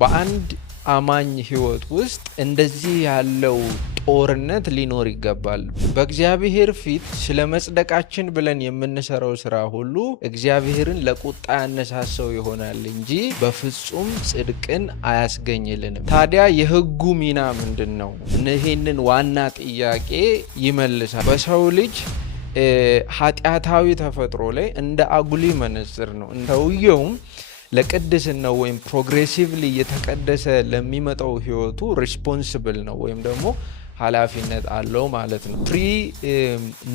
በአንድ አማኝ ህይወት ውስጥ እንደዚህ ያለው ጦርነት ሊኖር ይገባል። በእግዚአብሔር ፊት ስለ መጽደቃችን ብለን የምንሰራው ስራ ሁሉ እግዚአብሔርን ለቁጣ ያነሳሰው ይሆናል እንጂ በፍጹም ጽድቅን አያስገኝልንም። ታዲያ የህጉ ሚና ምንድን ነው? ይህንን ዋና ጥያቄ ይመልሳል። በሰው ልጅ ኃጢአታዊ ተፈጥሮ ላይ እንደ አጉሊ መነጽር ነው። ሰውየውም ለቅድስናው ወይም ፕሮግሬሲቭሊ እየተቀደሰ ለሚመጣው ህይወቱ ሪስፖንስብል ነው ወይም ደግሞ ኃላፊነት አለው ማለት ነው። ፍሪ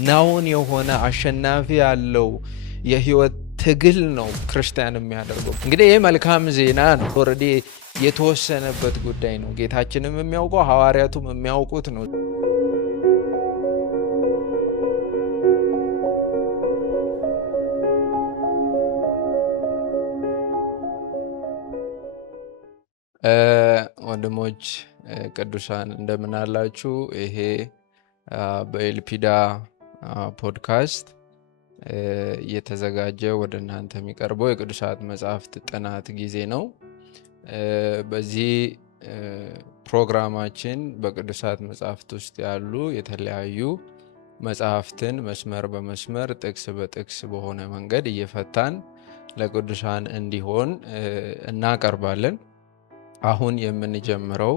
ናውን የሆነ አሸናፊ ያለው የህይወት ትግል ነው ክርስቲያን የሚያደርገው። እንግዲህ ይህ መልካም ዜና ነው። ኦልሬዲ የተወሰነበት ጉዳይ ነው። ጌታችንም የሚያውቀው ሐዋርያቱም የሚያውቁት ነው። ወንድሞች ቅዱሳን እንደምን አላችሁ? ይሄ በኤልፒዳ ፖድካስት እየተዘጋጀ ወደ እናንተ የሚቀርበው የቅዱሳት መጽሐፍት ጥናት ጊዜ ነው። በዚህ ፕሮግራማችን በቅዱሳት መጽሐፍት ውስጥ ያሉ የተለያዩ መጽሐፍትን መስመር በመስመር ጥቅስ በጥቅስ በሆነ መንገድ እየፈታን ለቅዱሳን እንዲሆን እናቀርባለን። አሁን የምንጀምረው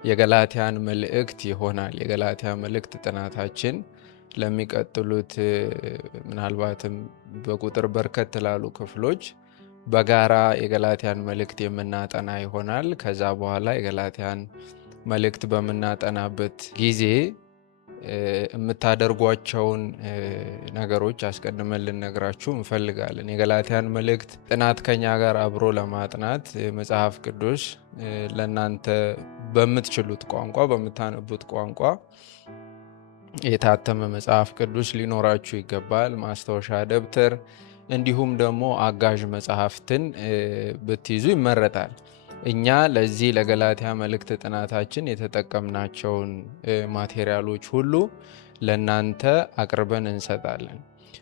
የገላትያን መልእክት ይሆናል። የገላትያ መልእክት ጥናታችን ለሚቀጥሉት ምናልባትም በቁጥር በርከት ላሉ ክፍሎች በጋራ የገላትያን መልእክት የምናጠና ይሆናል። ከዛ በኋላ የገላትያን መልእክት በምናጠናበት ጊዜ የምታደርጓቸውን ነገሮች አስቀድመን ልነግራችሁ እንፈልጋለን። የገላትያን መልእክት ጥናት ከኛ ጋር አብሮ ለማጥናት መጽሐፍ ቅዱስ ለእናንተ በምትችሉት ቋንቋ በምታነቡት ቋንቋ የታተመ መጽሐፍ ቅዱስ ሊኖራችሁ ይገባል። ማስታወሻ ደብተር እንዲሁም ደግሞ አጋዥ መጽሐፍትን ብትይዙ ይመረጣል። እኛ ለዚህ ለገላትያ መልእክት ጥናታችን የተጠቀምናቸውን ማቴሪያሎች ሁሉ ለእናንተ አቅርበን እንሰጣለን።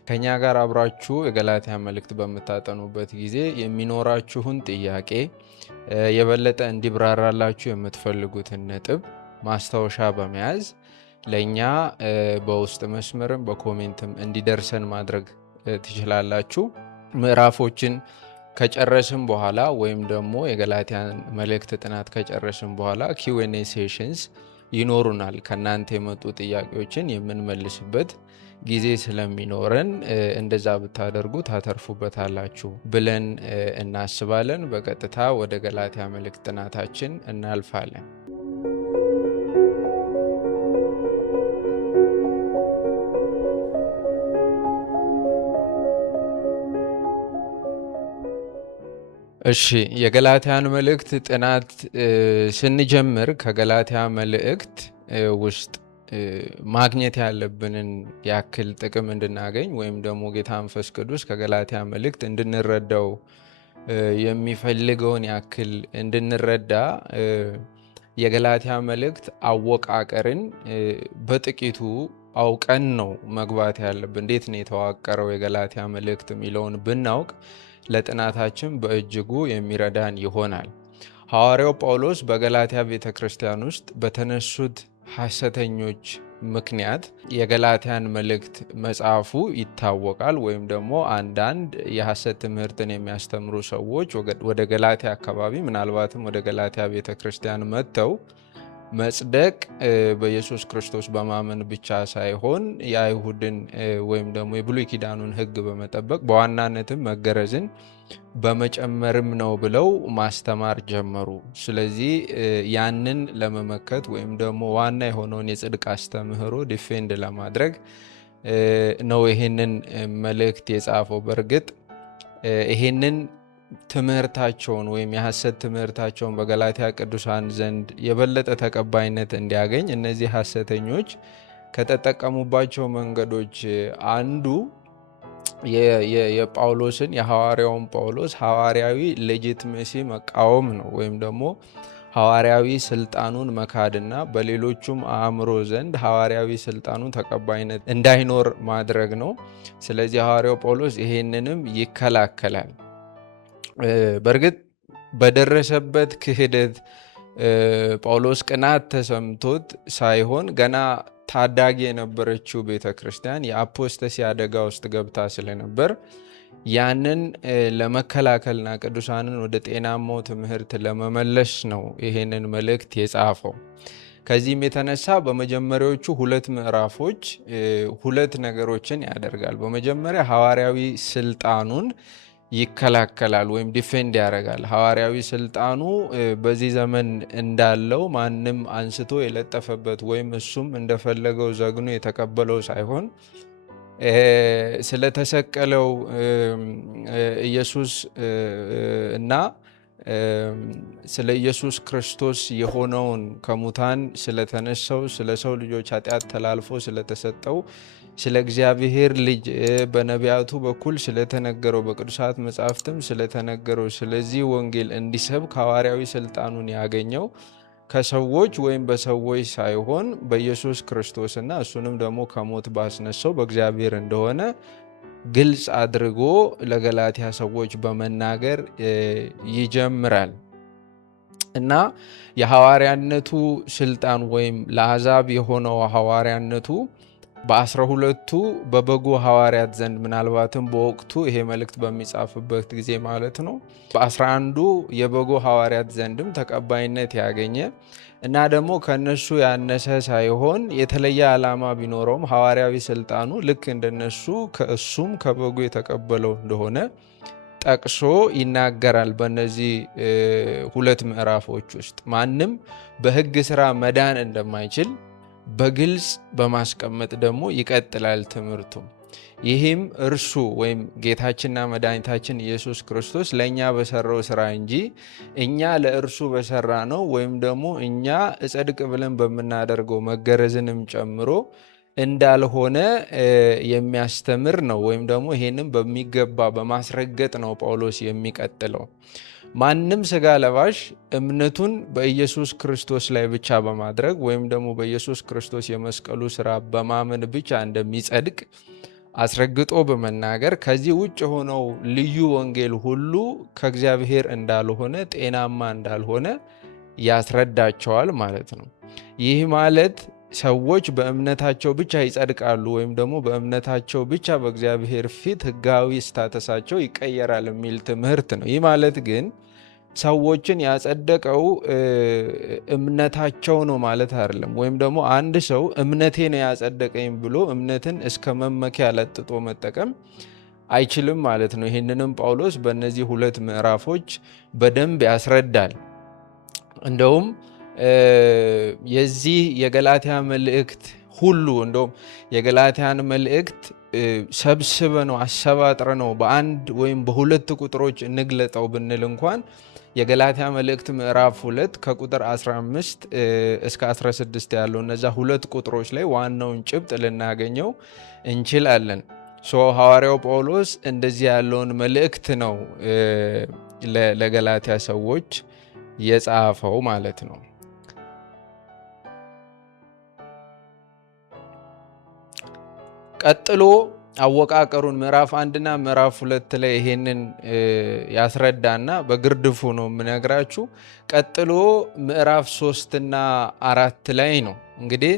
ከኛ ጋር አብራችሁ የገላትያ መልእክት በምታጠኑበት ጊዜ የሚኖራችሁን ጥያቄ የበለጠ እንዲብራራላችሁ የምትፈልጉትን ነጥብ ማስታወሻ በመያዝ ለእኛ በውስጥ መስመርም በኮሜንትም እንዲደርሰን ማድረግ ትችላላችሁ። ምዕራፎችን ከጨረስን በኋላ ወይም ደግሞ የገላትያን መልእክት ጥናት ከጨረስን በኋላ Q&A ሴሽንስ ይኖሩናል። ከእናንተ የመጡ ጥያቄዎችን የምንመልስበት ጊዜ ስለሚኖረን እንደዛ ብታደርጉ ታተርፉበታላችሁ ብለን እናስባለን። በቀጥታ ወደ ገላትያ መልእክት ጥናታችን እናልፋለን። እሺ፣ የገላትያን መልእክት ጥናት ስንጀምር ከገላትያ መልእክት ውስጥ ማግኘት ያለብንን ያክል ጥቅም እንድናገኝ ወይም ደግሞ ጌታ መንፈስ ቅዱስ ከገላትያ መልእክት እንድንረዳው የሚፈልገውን ያክል እንድንረዳ የገላትያ መልእክት አወቃቀርን በጥቂቱ አውቀን ነው መግባት ያለብን። እንዴት ነው የተዋቀረው የገላትያ መልእክት የሚለውን ብናውቅ ለጥናታችን በእጅጉ የሚረዳን ይሆናል። ሐዋርያው ጳውሎስ በገላትያ ቤተ ክርስቲያን ውስጥ በተነሱት ሐሰተኞች ምክንያት የገላትያን መልእክት መጽሐፉ ይታወቃል። ወይም ደግሞ አንዳንድ የሐሰት ትምህርትን የሚያስተምሩ ሰዎች ወደ ገላትያ አካባቢ ምናልባትም ወደ ገላትያ ቤተ ክርስቲያን መጥተው መጽደቅ በኢየሱስ ክርስቶስ በማመን ብቻ ሳይሆን የአይሁድን ወይም ደግሞ የብሉይ ኪዳኑን ሕግ በመጠበቅ በዋናነትም መገረዝን በመጨመርም ነው ብለው ማስተማር ጀመሩ። ስለዚህ ያንን ለመመከት ወይም ደግሞ ዋና የሆነውን የጽድቅ አስተምህሮ ዲፌንድ ለማድረግ ነው ይሄንን መልእክት የጻፈው። በእርግጥ ይሄንን ትምህርታቸውን ወይም የሐሰት ትምህርታቸውን በገላትያ ቅዱሳን ዘንድ የበለጠ ተቀባይነት እንዲያገኝ እነዚህ ሐሰተኞች ከተጠቀሙባቸው መንገዶች አንዱ የጳውሎስን የሐዋርያውን ጳውሎስ ሐዋርያዊ ሌጂትመሲ መቃወም ነው። ወይም ደግሞ ሐዋርያዊ ስልጣኑን መካድና በሌሎቹም አእምሮ ዘንድ ሐዋርያዊ ስልጣኑ ተቀባይነት እንዳይኖር ማድረግ ነው። ስለዚህ ሐዋርያው ጳውሎስ ይሄንንም ይከላከላል። በእርግጥ በደረሰበት ክህደት ጳውሎስ ቅናት ተሰምቶት ሳይሆን ገና ታዳጊ የነበረችው ቤተ ክርስቲያን የአፖስተሲ አደጋ ውስጥ ገብታ ስለነበር ያንን ለመከላከልና ቅዱሳንን ወደ ጤናማው ትምህርት ለመመለስ ነው ይሄንን መልእክት የጻፈው። ከዚህም የተነሳ በመጀመሪያዎቹ 2 ምዕራፎች 2 ነገሮችን ያደርጋል። በመጀመሪያ ሐዋርያዊ ስልጣኑን ይከላከላል ወይም ዲፌንድ ያደርጋል። ሐዋርያዊ ስልጣኑ በዚህ ዘመን እንዳለው ማንም አንስቶ የለጠፈበት ወይም እሱም እንደፈለገው ዘግኖ የተቀበለው ሳይሆን ስለተሰቀለው ኢየሱስ እና ስለ ኢየሱስ ክርስቶስ የሆነውን ከሙታን ስለተነሳው ስለ ሰው ልጆች ኃጢአት ተላልፎ ስለተሰጠው ስለ እግዚአብሔር ልጅ በነቢያቱ በኩል ስለተነገረው በቅዱሳት መጻሕፍትም ስለተነገረው ስለዚህ ወንጌል እንዲሰብክ ሐዋርያዊ ስልጣኑን ያገኘው ከሰዎች ወይም በሰዎች ሳይሆን በኢየሱስ ክርስቶስና እሱንም ደግሞ ከሞት ባስነሳው በእግዚአብሔር እንደሆነ ግልጽ አድርጎ ለገላትያ ሰዎች በመናገር ይጀምራል እና የሐዋርያነቱ ስልጣን ወይም ለአሕዛብ የሆነው ሐዋርያነቱ በ12ቱ በበጉ ሐዋርያት ዘንድ ምናልባትም በወቅቱ ይሄ መልእክት በሚጻፍበት ጊዜ ማለት ነው በ11ዱ የበጉ ሐዋርያት ዘንድም ተቀባይነት ያገኘ እና ደግሞ ከነሱ ያነሰ ሳይሆን የተለየ ዓላማ ቢኖረውም ሐዋርያዊ ስልጣኑ ልክ እንደነሱ ከእሱም ከበጉ የተቀበለው እንደሆነ ጠቅሶ ይናገራል። በእነዚህ 2 ምዕራፎች ውስጥ ማንም በሕግ ሥራ መዳን እንደማይችል በግልጽ በማስቀመጥ ደግሞ ይቀጥላል ትምህርቱ። ይህም እርሱ ወይም ጌታችንና መድኃኒታችን ኢየሱስ ክርስቶስ ለእኛ በሰራው ስራ እንጂ እኛ ለእርሱ በሰራ ነው ወይም ደግሞ እኛ እጸድቅ ብለን በምናደርገው መገረዝንም ጨምሮ እንዳልሆነ የሚያስተምር ነው። ወይም ደግሞ ይሄንም በሚገባ በማስረገጥ ነው ጳውሎስ የሚቀጥለው። ማንም ስጋ ለባሽ እምነቱን በኢየሱስ ክርስቶስ ላይ ብቻ በማድረግ ወይም ደግሞ በኢየሱስ ክርስቶስ የመስቀሉ ስራ በማመን ብቻ እንደሚጸድቅ አስረግጦ በመናገር ከዚህ ውጭ የሆነው ልዩ ወንጌል ሁሉ ከእግዚአብሔር እንዳልሆነ ጤናማ እንዳልሆነ ያስረዳቸዋል ማለት ነው። ይህ ማለት ሰዎች በእምነታቸው ብቻ ይጸድቃሉ ወይም ደግሞ በእምነታቸው ብቻ በእግዚአብሔር ፊት ሕጋዊ ስታተሳቸው ይቀየራል የሚል ትምህርት ነው። ይህ ማለት ግን ሰዎችን ያጸደቀው እምነታቸው ነው ማለት አይደለም። ወይም ደግሞ አንድ ሰው እምነቴ ነው ያጸደቀኝ ብሎ እምነትን እስከ መመኪያ ለጥጦ መጠቀም አይችልም ማለት ነው። ይህንንም ጳውሎስ በእነዚህ 2 ምዕራፎች በደንብ ያስረዳል። እንደውም የዚህ የገላትያ መልእክት ሁሉ እንደውም የገላትያን መልእክት ሰብስበ ነው አሰባጥረ ነው በአንድ ወይም በ2 ቁጥሮች እንግለጠው ብንል እንኳን የገላትያ መልእክት ምዕራፍ 2 ከቁጥር 15 እስከ 16 ያለው እነዛ 2 ቁጥሮች ላይ ዋናውን ጭብጥ ልናገኘው እንችላለን። ሐዋርያው ጳውሎስ እንደዚህ ያለውን መልእክት ነው ለገላትያ ሰዎች የጻፈው ማለት ነው። ቀጥሎ አወቃቀሩን ምዕራፍ 1 እና ምዕራፍ 2 ላይ ይሄንን ያስረዳና በግርድፉ ነው የምነግራችሁ። ቀጥሎ ምዕራፍ 3 እና 4 ላይ ነው እንግዲህ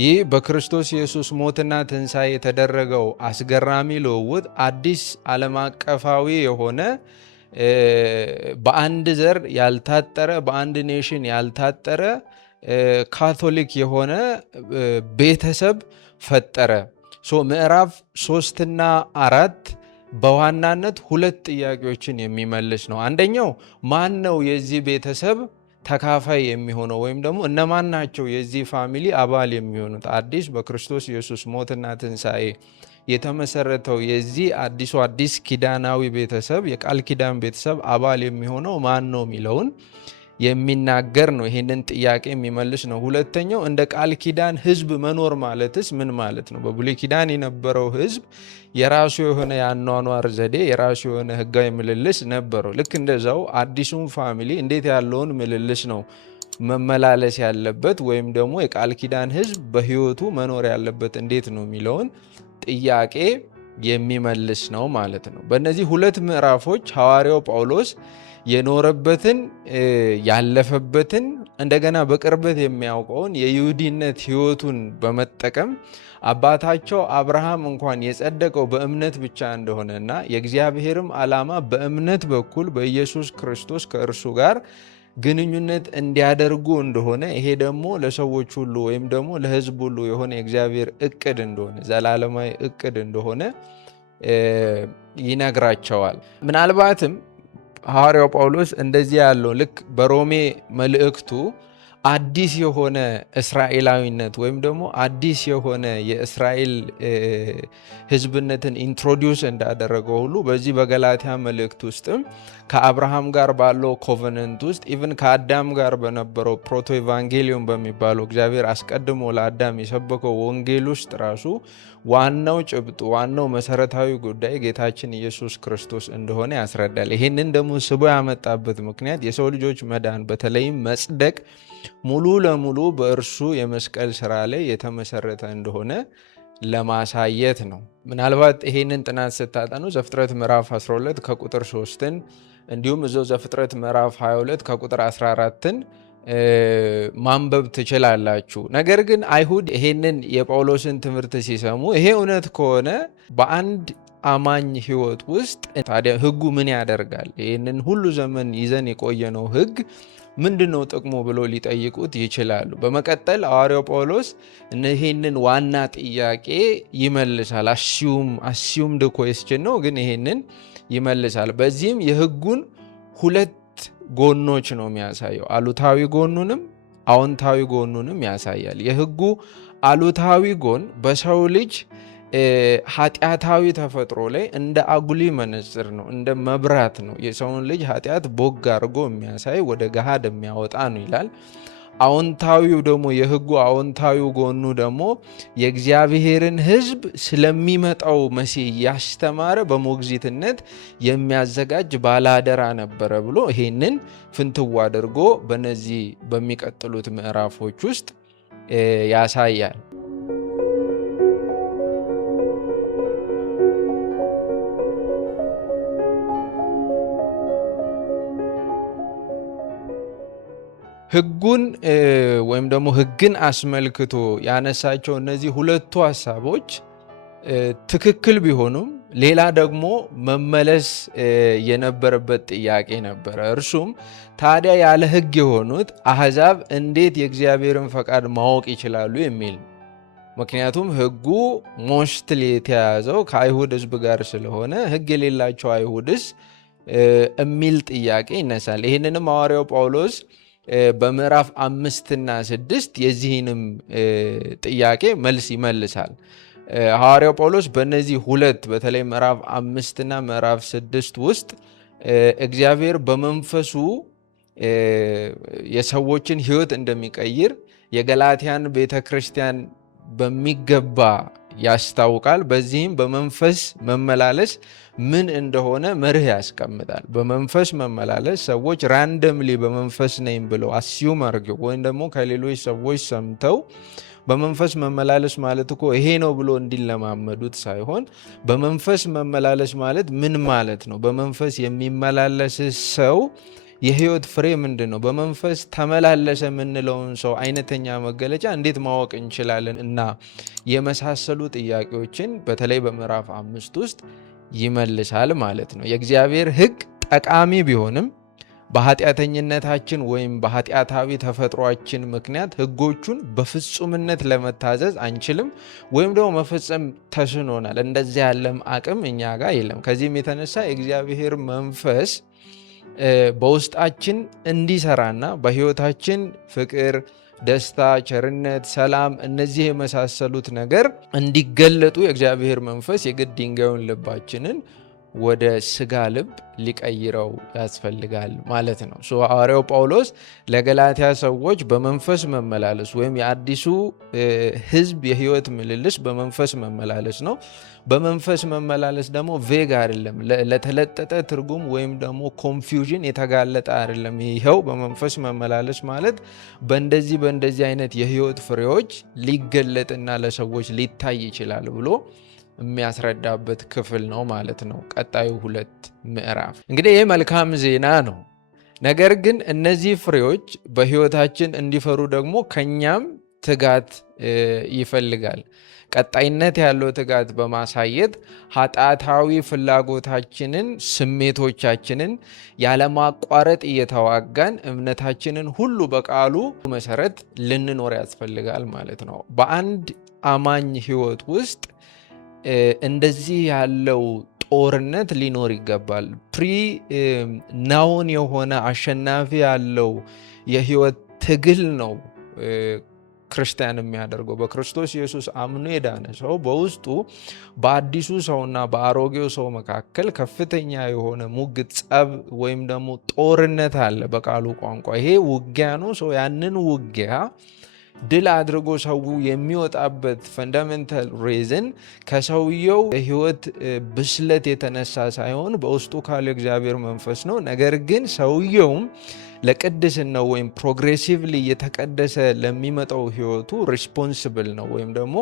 ይህ በክርስቶስ ኢየሱስ ሞትና ትንሣኤ የተደረገው አስገራሚ ልውውጥ አዲስ ዓለም አቀፋዊ የሆነ በአንድ ዘር ያልታጠረ በአንድ ኔሽን ያልታጠረ ካቶሊክ የሆነ ቤተሰብ ፈጠረ። ምዕራፍ 3 እና 4 በዋናነት 2 ጥያቄዎችን የሚመልስ ነው። አንደኛው ማን ነው የዚህ ቤተሰብ ተካፋይ የሚሆነው ወይም ደግሞ እነማን ናቸው የዚህ ፋሚሊ አባል የሚሆኑት? አዲስ በክርስቶስ ኢየሱስ ሞትና ትንሣኤ የተመሰረተው የዚህ አዲስ ኪዳናዊ ቤተሰብ የቃል ኪዳን ቤተሰብ አባል የሚሆነው ማን ነው የሚለውን የሚናገር ነው። ይህንን ጥያቄ የሚመልስ ነው። ሁለተኛው እንደ ቃል ኪዳን ሕዝብ መኖር ማለትስ ምን ማለት ነው? በብሉይ ኪዳን የነበረው ሕዝብ የራሱ የሆነ የአኗኗር ዘዴ የራሱ የሆነ ሕጋዊ ምልልስ ነበረው። ልክ እንደዛው አዲሱን ፋሚሊ እንዴት ያለውን ምልልስ ነው መመላለስ ያለበት ወይም ደግሞ የቃል ኪዳን ሕዝብ በሕይወቱ መኖር ያለበት እንዴት ነው የሚለውን ጥያቄ የሚመልስ ነው ማለት ነው። በእነዚህ ሁለት ምዕራፎች ሐዋርያው ጳውሎስ የኖረበትን ያለፈበትን እንደገና በቅርበት የሚያውቀውን የይሁዲነት ሕይወቱን በመጠቀም አባታቸው አብርሃም እንኳን የጸደቀው በእምነት ብቻ እንደሆነና የእግዚአብሔርም ዓላማ በእምነት በኩል በኢየሱስ ክርስቶስ ከእርሱ ጋር ግንኙነት እንዲያደርጉ እንደሆነ ይሄ ደግሞ ለሰዎች ሁሉ ወይም ደግሞ ለሕዝብ ሁሉ የሆነ የእግዚአብሔር እቅድ እንደሆነ ዘላለማዊ እቅድ እንደሆነ ይነግራቸዋል። ምናልባትም ሐዋርያው ጳውሎስ እንደዚህ ያለው ልክ በሮሜ መልእክቱ አዲስ የሆነ እስራኤላዊነት ወይም ደግሞ አዲስ የሆነ የእስራኤል ሕዝብነትን ኢንትሮዲውስ እንዳደረገው ሁሉ በዚህ በገላትያ መልእክት ውስጥም ከአብርሃም ጋር ባለው ኮቨነንት ውስጥ ኢቭን ከአዳም ጋር በነበረው ፕሮቶ ኤቫንጌሊዮን በሚባለው እግዚአብሔር አስቀድሞ ለአዳም የሰበከው ወንጌል ውስጥ ራሱ ዋናው ጭብጡ ዋናው መሰረታዊ ጉዳይ ጌታችን ኢየሱስ ክርስቶስ እንደሆነ ያስረዳል። ይህንን ደግሞ ስቦ ያመጣበት ምክንያት የሰው ልጆች መዳን በተለይም መጽደቅ ሙሉ ለሙሉ በእርሱ የመስቀል ስራ ላይ የተመሰረተ እንደሆነ ለማሳየት ነው። ምናልባት ይሄንን ጥናት ስታጠኑ ዘፍጥረት ምዕራፍ 12 ከቁጥር 3ን እንዲሁም እዛው ዘፍጥረት ምዕራፍ 22 ከቁጥር 14ን ማንበብ ትችላላችሁ። ነገር ግን አይሁድ ይሄንን የጳውሎስን ትምህርት ሲሰሙ ይሄ እውነት ከሆነ በአንድ አማኝ ሕይወት ውስጥ ታዲያ ሕጉ ምን ያደርጋል? ይህንን ሁሉ ዘመን ይዘን የቆየነው ሕግ ምንድነው ጥቅሙ ብሎ ሊጠይቁት ይችላሉ። በመቀጠል ሐዋርያው ጳውሎስ ይህንን ዋና ጥያቄ ይመልሳል። አሲዩምድ ኩዌስችን ነው፣ ግን ይህንን ይመልሳል። በዚህም የሕጉን ሁለት ጎኖች ነው የሚያሳየው። አሉታዊ ጎኑንም አዎንታዊ ጎኑንም ያሳያል። የሕጉ አሉታዊ ጎን በሰው ልጅ ኃጢአታዊ ተፈጥሮ ላይ እንደ አጉሊ መነጽር ነው፣ እንደ መብራት ነው። የሰውን ልጅ ኃጢአት ቦግ አድርጎ የሚያሳይ ወደ ገሃድ የሚያወጣ ነው ይላል። አዎንታዊው ደግሞ የሕጉ አዎንታዊው ጎኑ ደግሞ የእግዚአብሔርን ሕዝብ ስለሚመጣው መሲህ ያስተማረ በሞግዚትነት የሚያዘጋጅ ባለአደራ ነበረ ብሎ ይሄንን ፍንትው አድርጎ በነዚህ በሚቀጥሉት ምዕራፎች ውስጥ ያሳያል። ሕጉን ወይም ደግሞ ሕግን አስመልክቶ ያነሳቸው እነዚህ ሁለቱ ሀሳቦች ትክክል ቢሆኑም ሌላ ደግሞ መመለስ የነበረበት ጥያቄ ነበረ። እርሱም ታዲያ ያለ ሕግ የሆኑት አሕዛብ እንዴት የእግዚአብሔርን ፈቃድ ማወቅ ይችላሉ የሚል። ምክንያቱም ሕጉ ሞስትሊ የተያዘው ከአይሁድ ሕዝብ ጋር ስለሆነ ሕግ የሌላቸው አይሁድስ የሚል ጥያቄ ይነሳል። ይህንንም ሐዋርያው ጳውሎስ በምዕራፍ 5 እና 6 የዚህንም ጥያቄ መልስ ይመልሳል። ሐዋርያው ጳውሎስ በእነዚህ ሁለት በተለይ ምዕራፍ 5 እና ምዕራፍ 6 ውስጥ እግዚአብሔር በመንፈሱ የሰዎችን ሕይወት እንደሚቀይር የገላትያን ቤተ ክርስቲያን በሚገባ ያስታውቃል። በዚህም በመንፈስ መመላለስ ምን እንደሆነ መርህ ያስቀምጣል። በመንፈስ መመላለስ ሰዎች ራንደምሊ በመንፈስ ነኝ ብለው አስዩም አድርገው ወይም ደግሞ ከሌሎች ሰዎች ሰምተው በመንፈስ መመላለስ ማለት እኮ ይሄ ነው ብሎ እንዲለማመዱት ሳይሆን በመንፈስ መመላለስ ማለት ምን ማለት ነው? በመንፈስ የሚመላለስ ሰው የህይወት ፍሬ ምንድን ነው? በመንፈስ ተመላለሰ የምንለውን ሰው አይነተኛ መገለጫ እንዴት ማወቅ እንችላለን? እና የመሳሰሉ ጥያቄዎችን በተለይ በምዕራፍ 5 ውስጥ ይመልሳል ማለት ነው። የእግዚአብሔር ሕግ ጠቃሚ ቢሆንም በኃጢአተኝነታችን ወይም በኃጢአታዊ ተፈጥሯችን ምክንያት ሕጎቹን በፍጹምነት ለመታዘዝ አንችልም፣ ወይም ደግሞ መፈጸም ተስኖናል። እንደዚያ ያለም አቅም እኛ ጋር የለም። ከዚህም የተነሳ የእግዚአብሔር መንፈስ በውስጣችን እንዲሰራና በህይወታችን ፍቅር፣ ደስታ፣ ቸርነት፣ ሰላም እነዚህ የመሳሰሉት ነገር እንዲገለጡ የእግዚአብሔር መንፈስ የግድ ድንጋዩን ልባችንን ወደ ስጋ ልብ ሊቀይረው ያስፈልጋል ማለት ነው። ሐዋርያው ጳውሎስ ለገላትያ ሰዎች በመንፈስ መመላለስ ወይም የአዲሱ ህዝብ የህይወት ምልልስ በመንፈስ መመላለስ ነው። በመንፈስ መመላለስ ደግሞ ቬግ አይደለም፣ ለተለጠጠ ትርጉም ወይም ደግሞ ኮንፊውዥን የተጋለጠ አይደለም። ይኸው በመንፈስ መመላለስ ማለት በእንደዚህ አይነት የህይወት ፍሬዎች ሊገለጥና ለሰዎች ሊታይ ይችላል ብሎ የሚያስረዳበት ክፍል ነው ማለት ነው። ቀጣዩ 2 ምዕራፍ እንግዲህ ይህ መልካም ዜና ነው። ነገር ግን እነዚህ ፍሬዎች በሕይወታችን እንዲፈሩ ደግሞ ከኛም ትጋት ይፈልጋል። ቀጣይነት ያለው ትጋት በማሳየት ኃጢአታዊ ፍላጎታችንን፣ ስሜቶቻችንን ያለማቋረጥ እየተዋጋን እምነታችንን ሁሉ በቃሉ መሰረት ልንኖር ያስፈልጋል ማለት ነው። በአንድ አማኝ ሕይወት ውስጥ እንደዚህ ያለው ጦርነት ሊኖር ይገባል። ናውን የሆነ አሸናፊ ያለው የሕይወት ትግል ነው ክርስቲያን የሚያደርገው። በክርስቶስ ኢየሱስ አምኖ የዳነ ሰው በውስጡ በአዲሱ ሰውና በአሮጌው ሰው መካከል ከፍተኛ የሆነ ሙግት፣ ጸብ ወይም ደግሞ ጦርነት አለ በቃሉ ቋንቋ። ይሄ ውጊያ ነው። ሰው ያንን ውጊያ ድል አድርጎ ሰው የሚወጣበት ፈንዳሜንታል ሪዝን ከሰውየው የህይወት ብስለት የተነሳ ሳይሆን በውስጡ ካለ እግዚአብሔር መንፈስ ነው። ነገር ግን ሰውየውም ለቅድስናው ወይም ፕሮግሬሲቭሊ እየተቀደሰ ለሚመጣው ህይወቱ ሪስፖንስብል ነው ወይም ደግሞ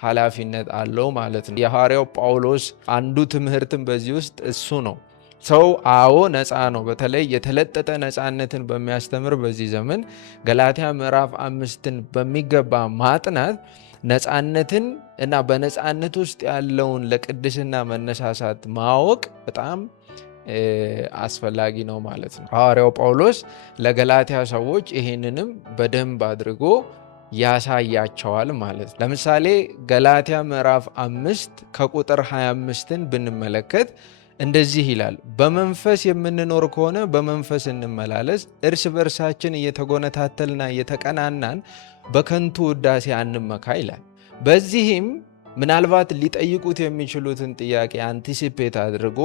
ኃላፊነት አለው ማለት ነው። የሐዋርያው ጳውሎስ አንዱ ትምህርትን በዚህ ውስጥ እሱ ነው። ሰው ነፃ ነው። በተለይ የተለጠጠ ነፃነትን በሚያስተምር በዚህ ዘመን ገላትያ ምዕራፍ 5ን በሚገባ ማጥናት ነፃነትን እና በነፃነት ውስጥ ያለውን ለቅድስና መነሳሳት ማወቅ በጣም አስፈላጊ ነው ማለት ነው። ሐዋርያው ጳውሎስ ለገላትያ ሰዎች ይህንንም በደንብ አድርጎ ያሳያቸዋል ማለት ነው። ለምሳሌ ገላትያ ምዕራፍ 5 ከቁጥር 25ን ብንመለከት እንደዚህ ይላል፣ በመንፈስ የምንኖር ከሆነ በመንፈስ እንመላለስ፣ እርስ በርሳችን እየተጎነታተልና እየተቀናናን በከንቱ ውዳሴ አንመካ ይላል። በዚህም ምናልባት ሊጠይቁት የሚችሉትን ጥያቄ አንቲሲፔት አድርጎ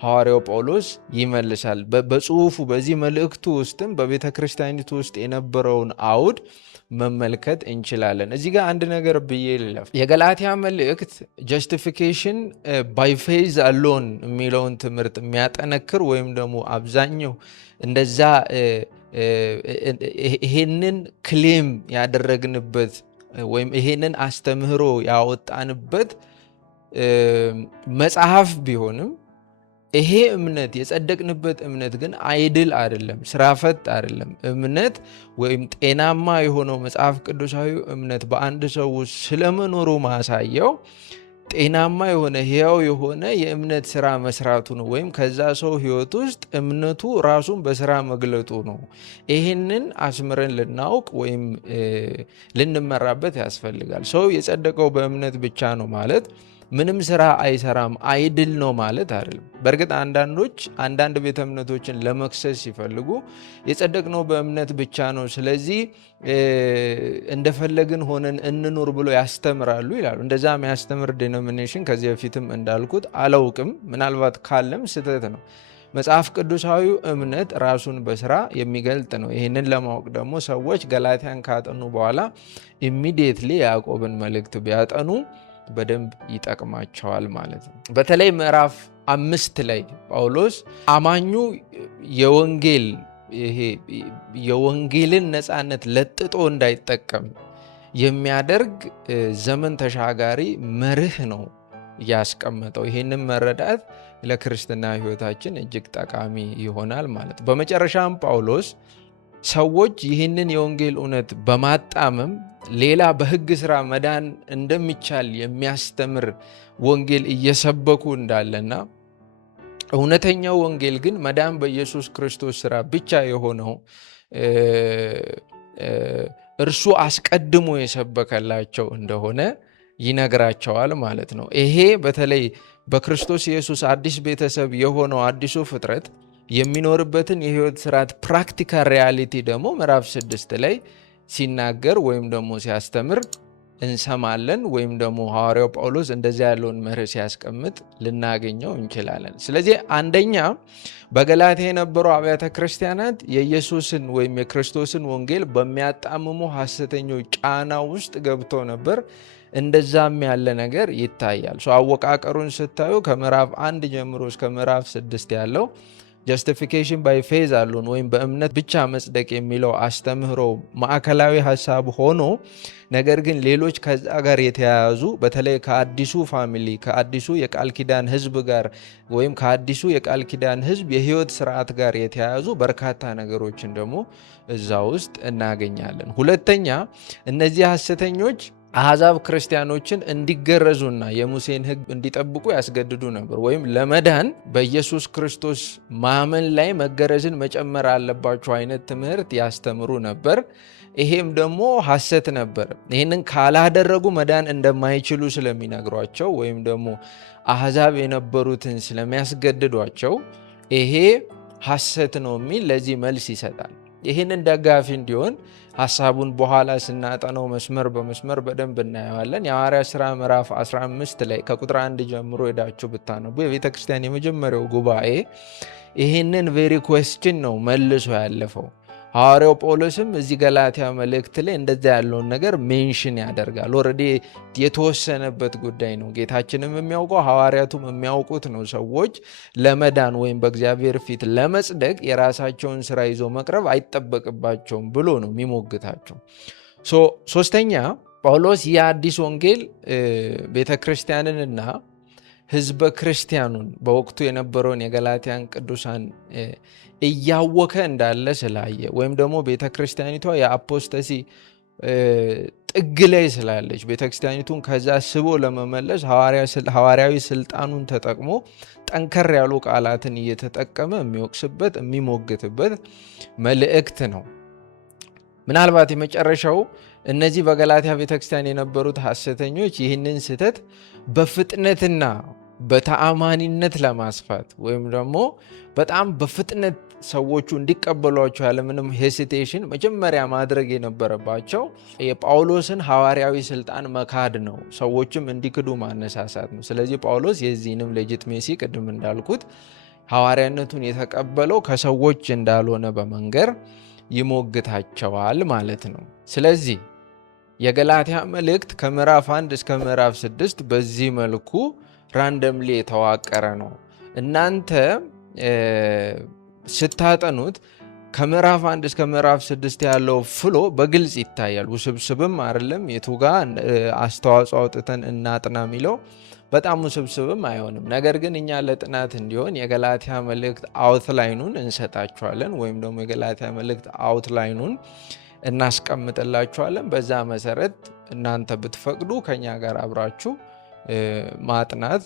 ሐዋርያው ጳውሎስ ይመልሳል። በጽሁፉ በዚህ መልእክቱ ውስጥም በቤተ ክርስቲያኒቱ ውስጥ የነበረውን አውድ መመልከት እንችላለን። እዚህ ጋር አንድ ነገር ብዬ ልለፍ። የገላትያ መልእክት ጀስቲፊኬሽን ባይ ፌዝ አሎን የሚለውን ትምህርት የሚያጠነክር ወይም ደግሞ አብዛኛው እንደዛ ይሄንን ክሌም ያደረግንበት ወይም ይሄንን አስተምህሮ ያወጣንበት መጽሐፍ ቢሆንም ይሄ እምነት የጸደቅንበት እምነት ግን አይድል አይደለም፣ ስራፈት አይደለም። እምነት ወይም ጤናማ የሆነው መጽሐፍ ቅዱሳዊ እምነት በአንድ ሰው ውስጥ ስለመኖሩ ማሳያው ጤናማ የሆነ ሕያው የሆነ የእምነት ስራ መስራቱ ነው፣ ወይም ከዛ ሰው ህይወት ውስጥ እምነቱ ራሱን በስራ መግለጡ ነው። ይህንን አስምረን ልናውቅ ወይም ልንመራበት ያስፈልጋል። ሰው የጸደቀው በእምነት ብቻ ነው ማለት ምንም ስራ አይሰራም አይድል ነው ማለት አይደለም። በእርግጥ አንዳንድ ቤተ እምነቶችን ለመክሰስ ሲፈልጉ የጸደቅነው በእምነት ብቻ ነው፣ ስለዚህ እንደፈለግን ሆነን እንኑር ብሎ ያስተምራሉ ይላሉ። እንደዛ የሚያስተምር ዲኖሚኔሽን ከዚህ በፊትም እንዳልኩት አላውቅም፣ ምናልባት ካለም ስህተት ነው። መጽሐፍ ቅዱሳዊ እምነት ራሱን በስራ የሚገልጥ ነው። ይህንን ለማወቅ ደግሞ ሰዎች ገላትያን ካጠኑ በኋላ ኢሚዲየትሊ የያዕቆብን መልእክት ቢያጠኑ በደንብ ይጠቅማቸዋል ማለት ነው። በተለይ ምዕራፍ 5 ላይ ጳውሎስ አማኙ የወንጌልን ነፃነት ለጥጦ እንዳይጠቀም የሚያደርግ ዘመን ተሻጋሪ መርህ ነው ያስቀመጠው። ይህንን መረዳት ለክርስትና ሕይወታችን እጅግ ጠቃሚ ይሆናል ማለት ነው። በመጨረሻም ጳውሎስ ሰዎች ይህንን የወንጌል እውነት በማጣመም ሌላ በሕግ ስራ መዳን እንደሚቻል የሚያስተምር ወንጌል እየሰበኩ እንዳለና እውነተኛው ወንጌል ግን መዳን በኢየሱስ ክርስቶስ ስራ ብቻ የሆነው እርሱ አስቀድሞ የሰበከላቸው እንደሆነ ይነግራቸዋል ማለት ነው። ይሄ በተለይ በክርስቶስ ኢየሱስ አዲስ ቤተሰብ የሆነው አዲሱ ፍጥረት የሚኖርበትን የህይወት ስርዓት ፕራክቲካል ሪያሊቲ ደግሞ ምዕራፍ 6 ላይ ሲናገር ወይም ደግሞ ሲያስተምር እንሰማለን። ወይም ደግሞ ሐዋርያው ጳውሎስ እንደዚያ ያለውን መርህ ሲያስቀምጥ ልናገኘው እንችላለን። ስለዚህ አንደኛ በገላትያ የነበሩ አብያተ ክርስቲያናት የኢየሱስን ወይም የክርስቶስን ወንጌል በሚያጣምሙ ሐሰተኞች ጫና ውስጥ ገብተው ነበር። እንደዛም ያለ ነገር ይታያል። አወቃቀሩን ስታዩ ከምዕራፍ 1 ጀምሮ እስከ ምዕራፍ 6 ያለው ጀስቲፊኬሽን ባይ ፌዝ አሉን ወይም በእምነት ብቻ መጽደቅ የሚለው አስተምህሮ ማዕከላዊ ሀሳብ ሆኖ ነገር ግን ሌሎች ከዛ ጋር የተያያዙ በተለይ ከአዲሱ ፋሚሊ ከአዲሱ የቃል ኪዳን ህዝብ ጋር ወይም ከአዲሱ የቃል ኪዳን ህዝብ የህይወት ስርዓት ጋር የተያያዙ በርካታ ነገሮችን ደግሞ እዛ ውስጥ እናገኛለን። ሁለተኛ እነዚህ ሐሰተኞች አሕዛብ ክርስቲያኖችን እንዲገረዙና የሙሴን ህግ እንዲጠብቁ ያስገድዱ ነበር። ወይም ለመዳን በኢየሱስ ክርስቶስ ማመን ላይ መገረዝን መጨመር አለባቸው አይነት ትምህርት ያስተምሩ ነበር። ይሄም ደግሞ ሐሰት ነበር። ይህንን ካላደረጉ መዳን እንደማይችሉ ስለሚነግሯቸው ወይም ደግሞ አሕዛብ የነበሩትን ስለሚያስገድዷቸው ይሄ ሐሰት ነው የሚል ለዚህ መልስ ይሰጣል። ይህንን ደጋፊ እንዲሆን ሐሳቡን በኋላ ስናጠነው መስመር በመስመር በደንብ እናየዋለን። የሐዋርያት ሥራ ምዕራፍ 15 ላይ ከቁጥር 1 ጀምሮ ሄዳችሁ ብታነቡ የቤተ ክርስቲያን የመጀመሪያው ጉባኤ ይህንን ቬሪ ኩዌስችን ነው መልሶ ያለፈው። ሐዋርያው ጳውሎስም እዚህ ገላትያ መልእክት ላይ እንደዛ ያለውን ነገር ሜንሽን ያደርጋል። ኦልሬዲ የተወሰነበት ጉዳይ ነው። ጌታችንም የሚያውቀው ሐዋርያቱም የሚያውቁት ነው። ሰዎች ለመዳን ወይም በእግዚአብሔር ፊት ለመጽደቅ የራሳቸውን ስራ ይዞ መቅረብ አይጠበቅባቸውም ብሎ ነው የሚሞግታቸው። ሶስተኛ ጳውሎስ የአዲስ ወንጌል ቤተ ክርስቲያንንና ህዝበ ክርስቲያኑን በወቅቱ የነበረውን የገላትያን ቅዱሳን እያወከ እንዳለ ስላየ ወይም ደግሞ ቤተ ክርስቲያኒቷ የአፖስተሲ ጥግ ላይ ስላለች ቤተ ክርስቲያኒቱን ከዛ ስቦ ለመመለስ ሐዋርያዊ ስልጣኑን ተጠቅሞ ጠንከር ያሉ ቃላትን እየተጠቀመ የሚወቅስበት የሚሞግትበት መልእክት ነው። ምናልባት የመጨረሻው እነዚህ በገላትያ ቤተክርስቲያን የነበሩት ሐሰተኞች ይህንን ስህተት በፍጥነትና በተአማኒነት ለማስፋት ወይም ደግሞ በጣም በፍጥነት ሰዎቹ እንዲቀበሏቸው ያለምንም ሄሲቴሽን መጀመሪያ ማድረግ የነበረባቸው የጳውሎስን ሐዋርያዊ ስልጣን መካድ ነው። ሰዎችም እንዲክዱ ማነሳሳት ነው። ስለዚህ ጳውሎስ የዚህንም ሌጂትሜሲ ቅድም እንዳልኩት ሐዋርያነቱን የተቀበለው ከሰዎች እንዳልሆነ በመንገር ይሞግታቸዋል ማለት ነው። ስለዚህ የገላትያ መልእክት ከምዕራፍ 1 እስከ ምዕራፍ 6 በዚህ መልኩ ራንደምሊ የተዋቀረ ነው። እናንተ ስታጠኑት ከምዕራፍ 1 እስከ ምዕራፍ 6 ያለው ፍሎ በግልጽ ይታያል። ውስብስብም አይደለም። የቱጋ አስተዋጽኦ አውጥተን እናጥና የሚለው በጣም ውስብስብም አይሆንም። ነገር ግን እኛ ለጥናት እንዲሆን የገላትያ መልእክት አውትላይኑን እንሰጣችኋለን ወይም ደግሞ የገላትያ መልእክት አውትላይኑን እናስቀምጥላችኋለን። በዛ መሰረት እናንተ ብትፈቅዱ ከኛ ጋር አብራችሁ ማጥናት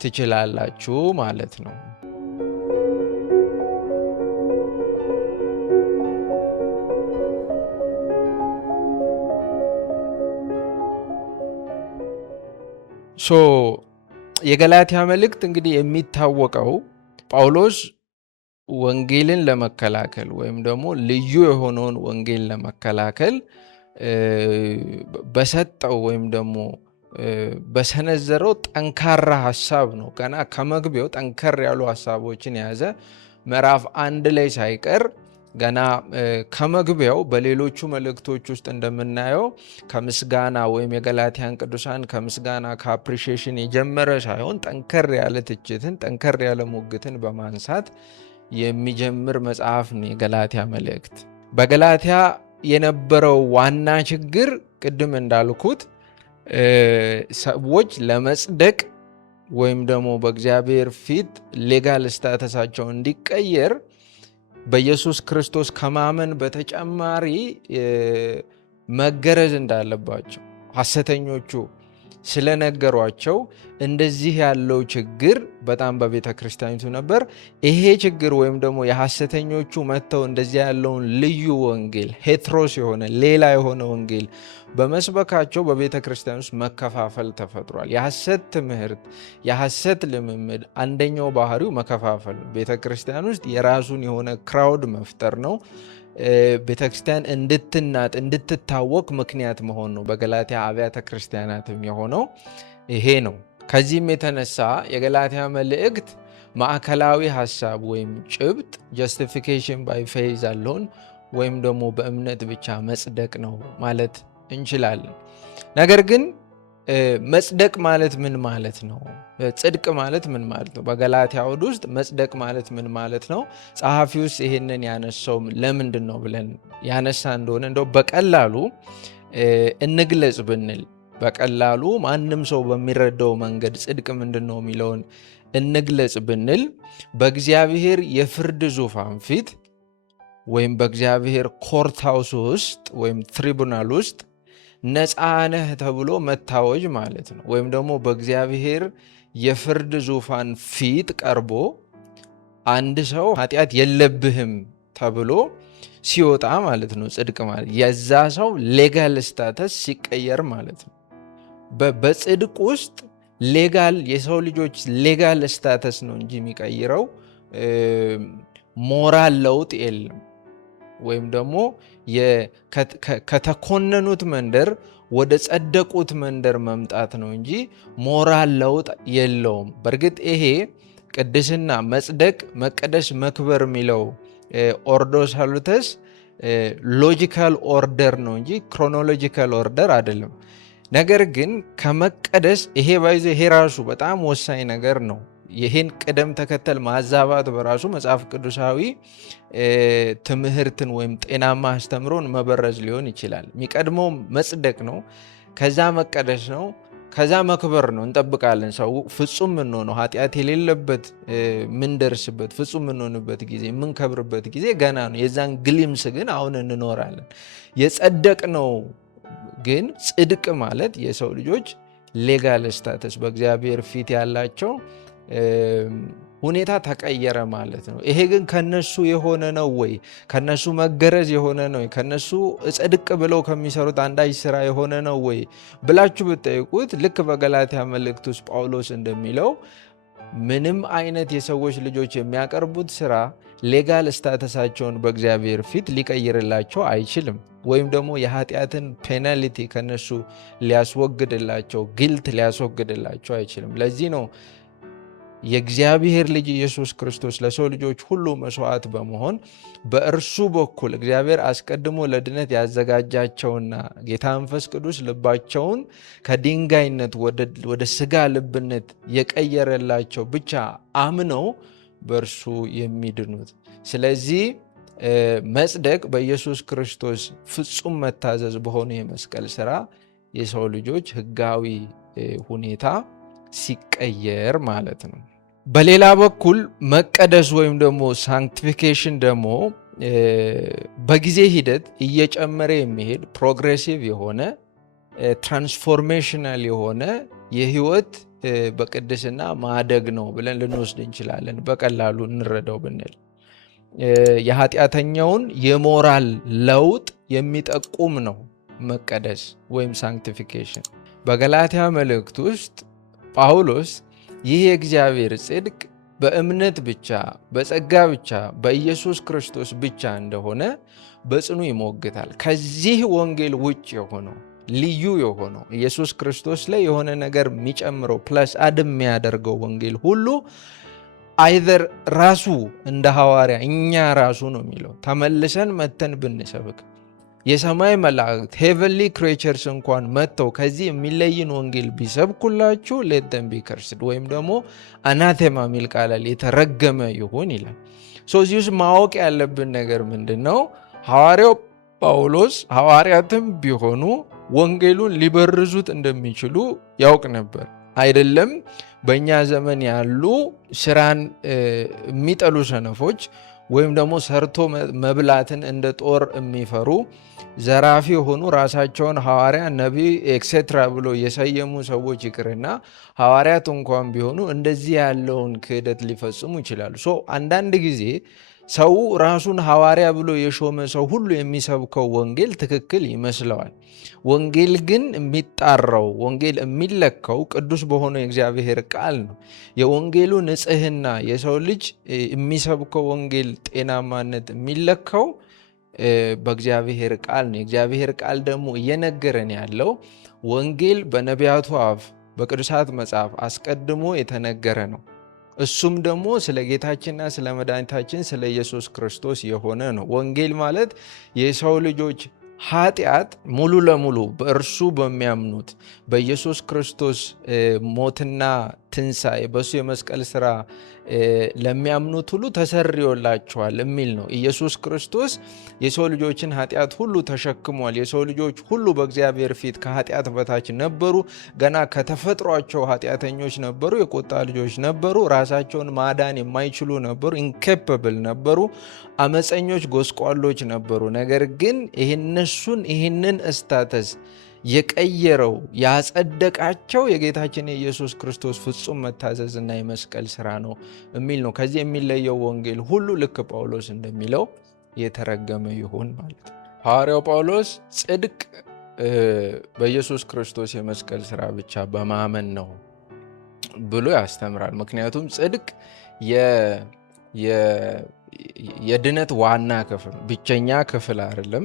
ትችላላችሁ ማለት ነው። የገላትያ መልእክት እንግዲህ የሚታወቀው ጳውሎስ ወንጌልን ለመከላከል ወይም ደግሞ ልዩ የሆነውን ወንጌል ለመከላከል በሰጠው ወይም ደግሞ በሰነዘረው ጠንካራ ሀሳብ ነው። ገና ከመግቢያው ጠንከር ያሉ ሀሳቦችን የያዘ ምዕራፍ 1 ላይ ሳይቀር ገና ከመግቢያው በሌሎቹ መልእክቶች ውስጥ እንደምናየው ከምስጋና ወይም የገላትያን ቅዱሳን ከምስጋና ከአፕሪሺዬሽን የጀመረ ሳይሆን ጠንከር ያለ ትችትን ጠንከር ያለ ሙግትን በማንሳት የሚጀምር መጽሐፍ ነው የገላትያ መልእክት። በገላትያ የነበረው ዋና ችግር ቅድም እንዳልኩት ሰዎች ለመጽደቅ ወይም ደግሞ በእግዚአብሔር ፊት ሌጋል ስታተሳቸው እንዲቀየር በኢየሱስ ክርስቶስ ከማመን በተጨማሪ መገረዝ እንዳለባቸው ሐሰተኞቹ ስለነገሯቸው እንደዚህ ያለው ችግር በጣም በቤተ ክርስቲያኒቱ ነበር። ይሄ ችግር ወይም ደግሞ የሐሰተኞቹ መጥተው እንደዚህ ያለውን ልዩ ወንጌል ሄትሮስ የሆነ ሌላ የሆነ ወንጌል በመስበካቸው በቤተ ክርስቲያን ውስጥ መከፋፈል ተፈጥሯል። የሐሰት ትምህርት፣ የሐሰት ልምምድ አንደኛው ባህሪው መከፋፈል ነው። ቤተ ክርስቲያን ውስጥ የራሱን የሆነ ክራውድ መፍጠር ነው። ቤተ ክርስቲያን እንድትናጥ እንድትታወቅ ምክንያት መሆን ነው። በገላትያ አብያተ ክርስቲያናትም የሆነው ይሄ ነው። ከዚህም የተነሳ የገላትያ መልእክት ማዕከላዊ ሀሳብ ወይም ጭብጥ ጀስቲፊኬሽን ባይ ፌዝ አለውን ወይም ደግሞ በእምነት ብቻ መጽደቅ ነው ማለት እንችላለን። ነገር ግን መጽደቅ ማለት ምን ማለት ነው? ጽድቅ ማለት ምን ማለት ነው? በገላትያ አውድ ውስጥ መጽደቅ ማለት ምን ማለት ነው? ጸሐፊውስ ይሄንን ያነሳው ለምንድን ነው ብለን ያነሳ እንደሆነ እንደው በቀላሉ እንግለጽ ብንል፣ በቀላሉ ማንም ሰው በሚረዳው መንገድ ጽድቅ ምንድን ነው የሚለውን እንግለጽ ብንል፣ በእግዚአብሔር የፍርድ ዙፋን ፊት ወይም በእግዚአብሔር ኮርት ሃውስ ውስጥ ወይም ትሪቡናል ውስጥ ነፃ ነህ ተብሎ መታወጅ ማለት ነው። ወይም ደግሞ በእግዚአብሔር የፍርድ ዙፋን ፊት ቀርቦ አንድ ሰው ኃጢአት የለብህም ተብሎ ሲወጣ ማለት ነው። ጽድቅ ማለት የዛ ሰው ሌጋል ስታተስ ሲቀየር ማለት ነው። በጽድቅ ውስጥ ሌጋል የሰው ልጆች ሌጋል ስታተስ ነው እንጂ የሚቀይረው ሞራል ለውጥ የለም። ወይም ደግሞ ከተኮነኑት መንደር ወደ ጸደቁት መንደር መምጣት ነው እንጂ ሞራል ለውጥ የለውም። በእርግጥ ይሄ ቅድስና፣ መጽደቅ፣ መቀደስ፣ መክበር የሚለው ኦርዶ ሳሉተስ ሎጂካል ኦርደር ነው እንጂ ክሮኖሎጂካል ኦርደር አይደለም። ነገር ግን ከመቀደስ ይሄ ራሱ በጣም ወሳኝ ነገር ነው። ይህን ቅደም ተከተል ማዛባት በራሱ መጽሐፍ ቅዱሳዊ ትምህርትን ወይም ጤናማ አስተምሮን መበረዝ ሊሆን ይችላል። የሚቀድመው መጽደቅ ነው፣ ከዛ መቀደስ ነው፣ ከዛ መክበር ነው። እንጠብቃለን ሰው ፍጹም ምንሆነው ኃጢአት የሌለበት ምንደርስበት ፍጹም ምንሆንበት ጊዜ የምንከብርበት ጊዜ ገና ነው። የዛን ግሊምስ ግን አሁን እንኖራለን። የጸደቅ ነው ግን ጽድቅ ማለት የሰው ልጆች ሌጋል ስታተስ በእግዚአብሔር ፊት ያላቸው ሁኔታ ተቀየረ ማለት ነው። ይሄ ግን ከነሱ የሆነ ነው ወይ? ከነሱ መገረዝ የሆነ ነው ወይ? ከነሱ ጽድቅ ብለው ከሚሰሩት አንዳች ስራ የሆነ ነው ወይ ብላችሁ ብትጠይቁት ልክ በገላትያ መልእክት ውስጥ ጳውሎስ እንደሚለው ምንም አይነት የሰዎች ልጆች የሚያቀርቡት ስራ ሌጋል ስታተሳቸውን በእግዚአብሔር ፊት ሊቀይርላቸው አይችልም። ወይም ደግሞ የኃጢአትን ፔናልቲ ከነሱ ሊያስወግድላቸው፣ ግልት ሊያስወግድላቸው አይችልም። ለዚህ ነው የእግዚአብሔር ልጅ ኢየሱስ ክርስቶስ ለሰው ልጆች ሁሉ መስዋዕት በመሆን በእርሱ በኩል እግዚአብሔር አስቀድሞ ለድነት ያዘጋጃቸውና ጌታ መንፈስ ቅዱስ ልባቸውን ከድንጋይነት ወደ ስጋ ልብነት የቀየረላቸው ብቻ አምነው በእርሱ የሚድኑት። ስለዚህ መጽደቅ በኢየሱስ ክርስቶስ ፍጹም መታዘዝ በሆነ የመስቀል ስራ የሰው ልጆች ህጋዊ ሁኔታ ሲቀየር ማለት ነው። በሌላ በኩል መቀደስ ወይም ደግሞ ሳንክቲፊኬሽን ደግሞ በጊዜ ሂደት እየጨመረ የሚሄድ ፕሮግሬሲቭ የሆነ ትራንስፎርሜሽናል የሆነ የህይወት በቅድስና ማደግ ነው ብለን ልንወስድ እንችላለን። በቀላሉ እንረዳው ብንል የኃጢአተኛውን የሞራል ለውጥ የሚጠቁም ነው መቀደስ ወይም ሳንክቲፊኬሽን። በገላትያ መልእክት ውስጥ ጳውሎስ ይህ የእግዚአብሔር ጽድቅ በእምነት ብቻ በጸጋ ብቻ በኢየሱስ ክርስቶስ ብቻ እንደሆነ በጽኑ ይሞግታል። ከዚህ ወንጌል ውጭ የሆነው ልዩ የሆነው ኢየሱስ ክርስቶስ ላይ የሆነ ነገር የሚጨምረው ፕለስ አድ የሚያደርገው ወንጌል ሁሉ አይዘር ራሱ እንደ ሐዋርያ እኛ ራሱ ነው የሚለው ተመልሰን መተን ብንሰብክ የሰማይ መላእክት ሄቨንሊ ክሬቸርስ እንኳን መጥተው ከዚህ የሚለይን ወንጌል ቢሰብኩላችሁ ሌት ዘም ቢ ከርስድ ወይም ደግሞ አናቴማ የሚል ቃል የተረገመ ይሁን ይላል። እዚህ ውስጥ ማወቅ ያለብን ነገር ምንድን ነው? ሐዋርያው ጳውሎስ ሐዋርያትም ቢሆኑ ወንጌሉን ሊበርዙት እንደሚችሉ ያውቅ ነበር። አይደለም በእኛ ዘመን ያሉ ስራን የሚጠሉ ሰነፎች ወይም ደግሞ ሰርቶ መብላትን እንደ ጦር የሚፈሩ ዘራፊ የሆኑ ራሳቸውን ሐዋርያ፣ ነቢይ ኤክሴትራ ብሎ የሰየሙ ሰዎች ይቅርና ሐዋርያት እንኳን ቢሆኑ እንደዚህ ያለውን ክህደት ሊፈጽሙ ይችላሉ። አንዳንድ ጊዜ ሰው ራሱን ሐዋርያ ብሎ የሾመ ሰው ሁሉ የሚሰብከው ወንጌል ትክክል ይመስለዋል። ወንጌል ግን የሚጣራው ወንጌል የሚለካው ቅዱስ በሆነው የእግዚአብሔር ቃል ነው። የወንጌሉ ንጽሕና የሰው ልጅ የሚሰብከው ወንጌል ጤናማነት የሚለካው በእግዚአብሔር ቃል ነው። የእግዚአብሔር ቃል ደግሞ እየነገረን ያለው ወንጌል በነቢያቱ አፍ በቅዱሳት መጽሐፍ አስቀድሞ የተነገረ ነው። እሱም ደግሞ ስለ ጌታችንና ስለ መድኃኒታችን ስለ ኢየሱስ ክርስቶስ የሆነ ነው። ወንጌል ማለት የሰው ልጆች ኃጢአት ሙሉ ለሙሉ በእርሱ በሚያምኑት በኢየሱስ ክርስቶስ ሞትና ትንሣኤ በእሱ የመስቀል ሥራ ለሚያምኑት ሁሉ ተሰርዮላቸዋል የሚል ነው። ኢየሱስ ክርስቶስ የሰው ልጆችን ኃጢአት ሁሉ ተሸክሟል። የሰው ልጆች ሁሉ በእግዚአብሔር ፊት ከኃጢአት በታች ነበሩ። ገና ከተፈጥሯቸው ኃጢአተኞች ነበሩ፣ የቁጣ ልጆች ነበሩ፣ ራሳቸውን ማዳን የማይችሉ ነበሩ፣ ኢንኬፐብል ነበሩ፣ አመፀኞች፣ ጎስቋሎች ነበሩ። ነገር ግን ይህንን ስታተስ የቀየረው ያጸደቃቸው የጌታችን የኢየሱስ ክርስቶስ ፍጹም መታዘዝና የመስቀል ስራ ነው የሚል ነው። ከዚህ የሚለየው ወንጌል ሁሉ ልክ ጳውሎስ እንደሚለው የተረገመ ይሁን ማለት ነው። ሐዋርያው ጳውሎስ ጽድቅ በኢየሱስ ክርስቶስ የመስቀል ስራ ብቻ በማመን ነው ብሎ ያስተምራል። ምክንያቱም ጽድቅ የድነት ዋና ክፍል ብቸኛ ክፍል አይደለም፣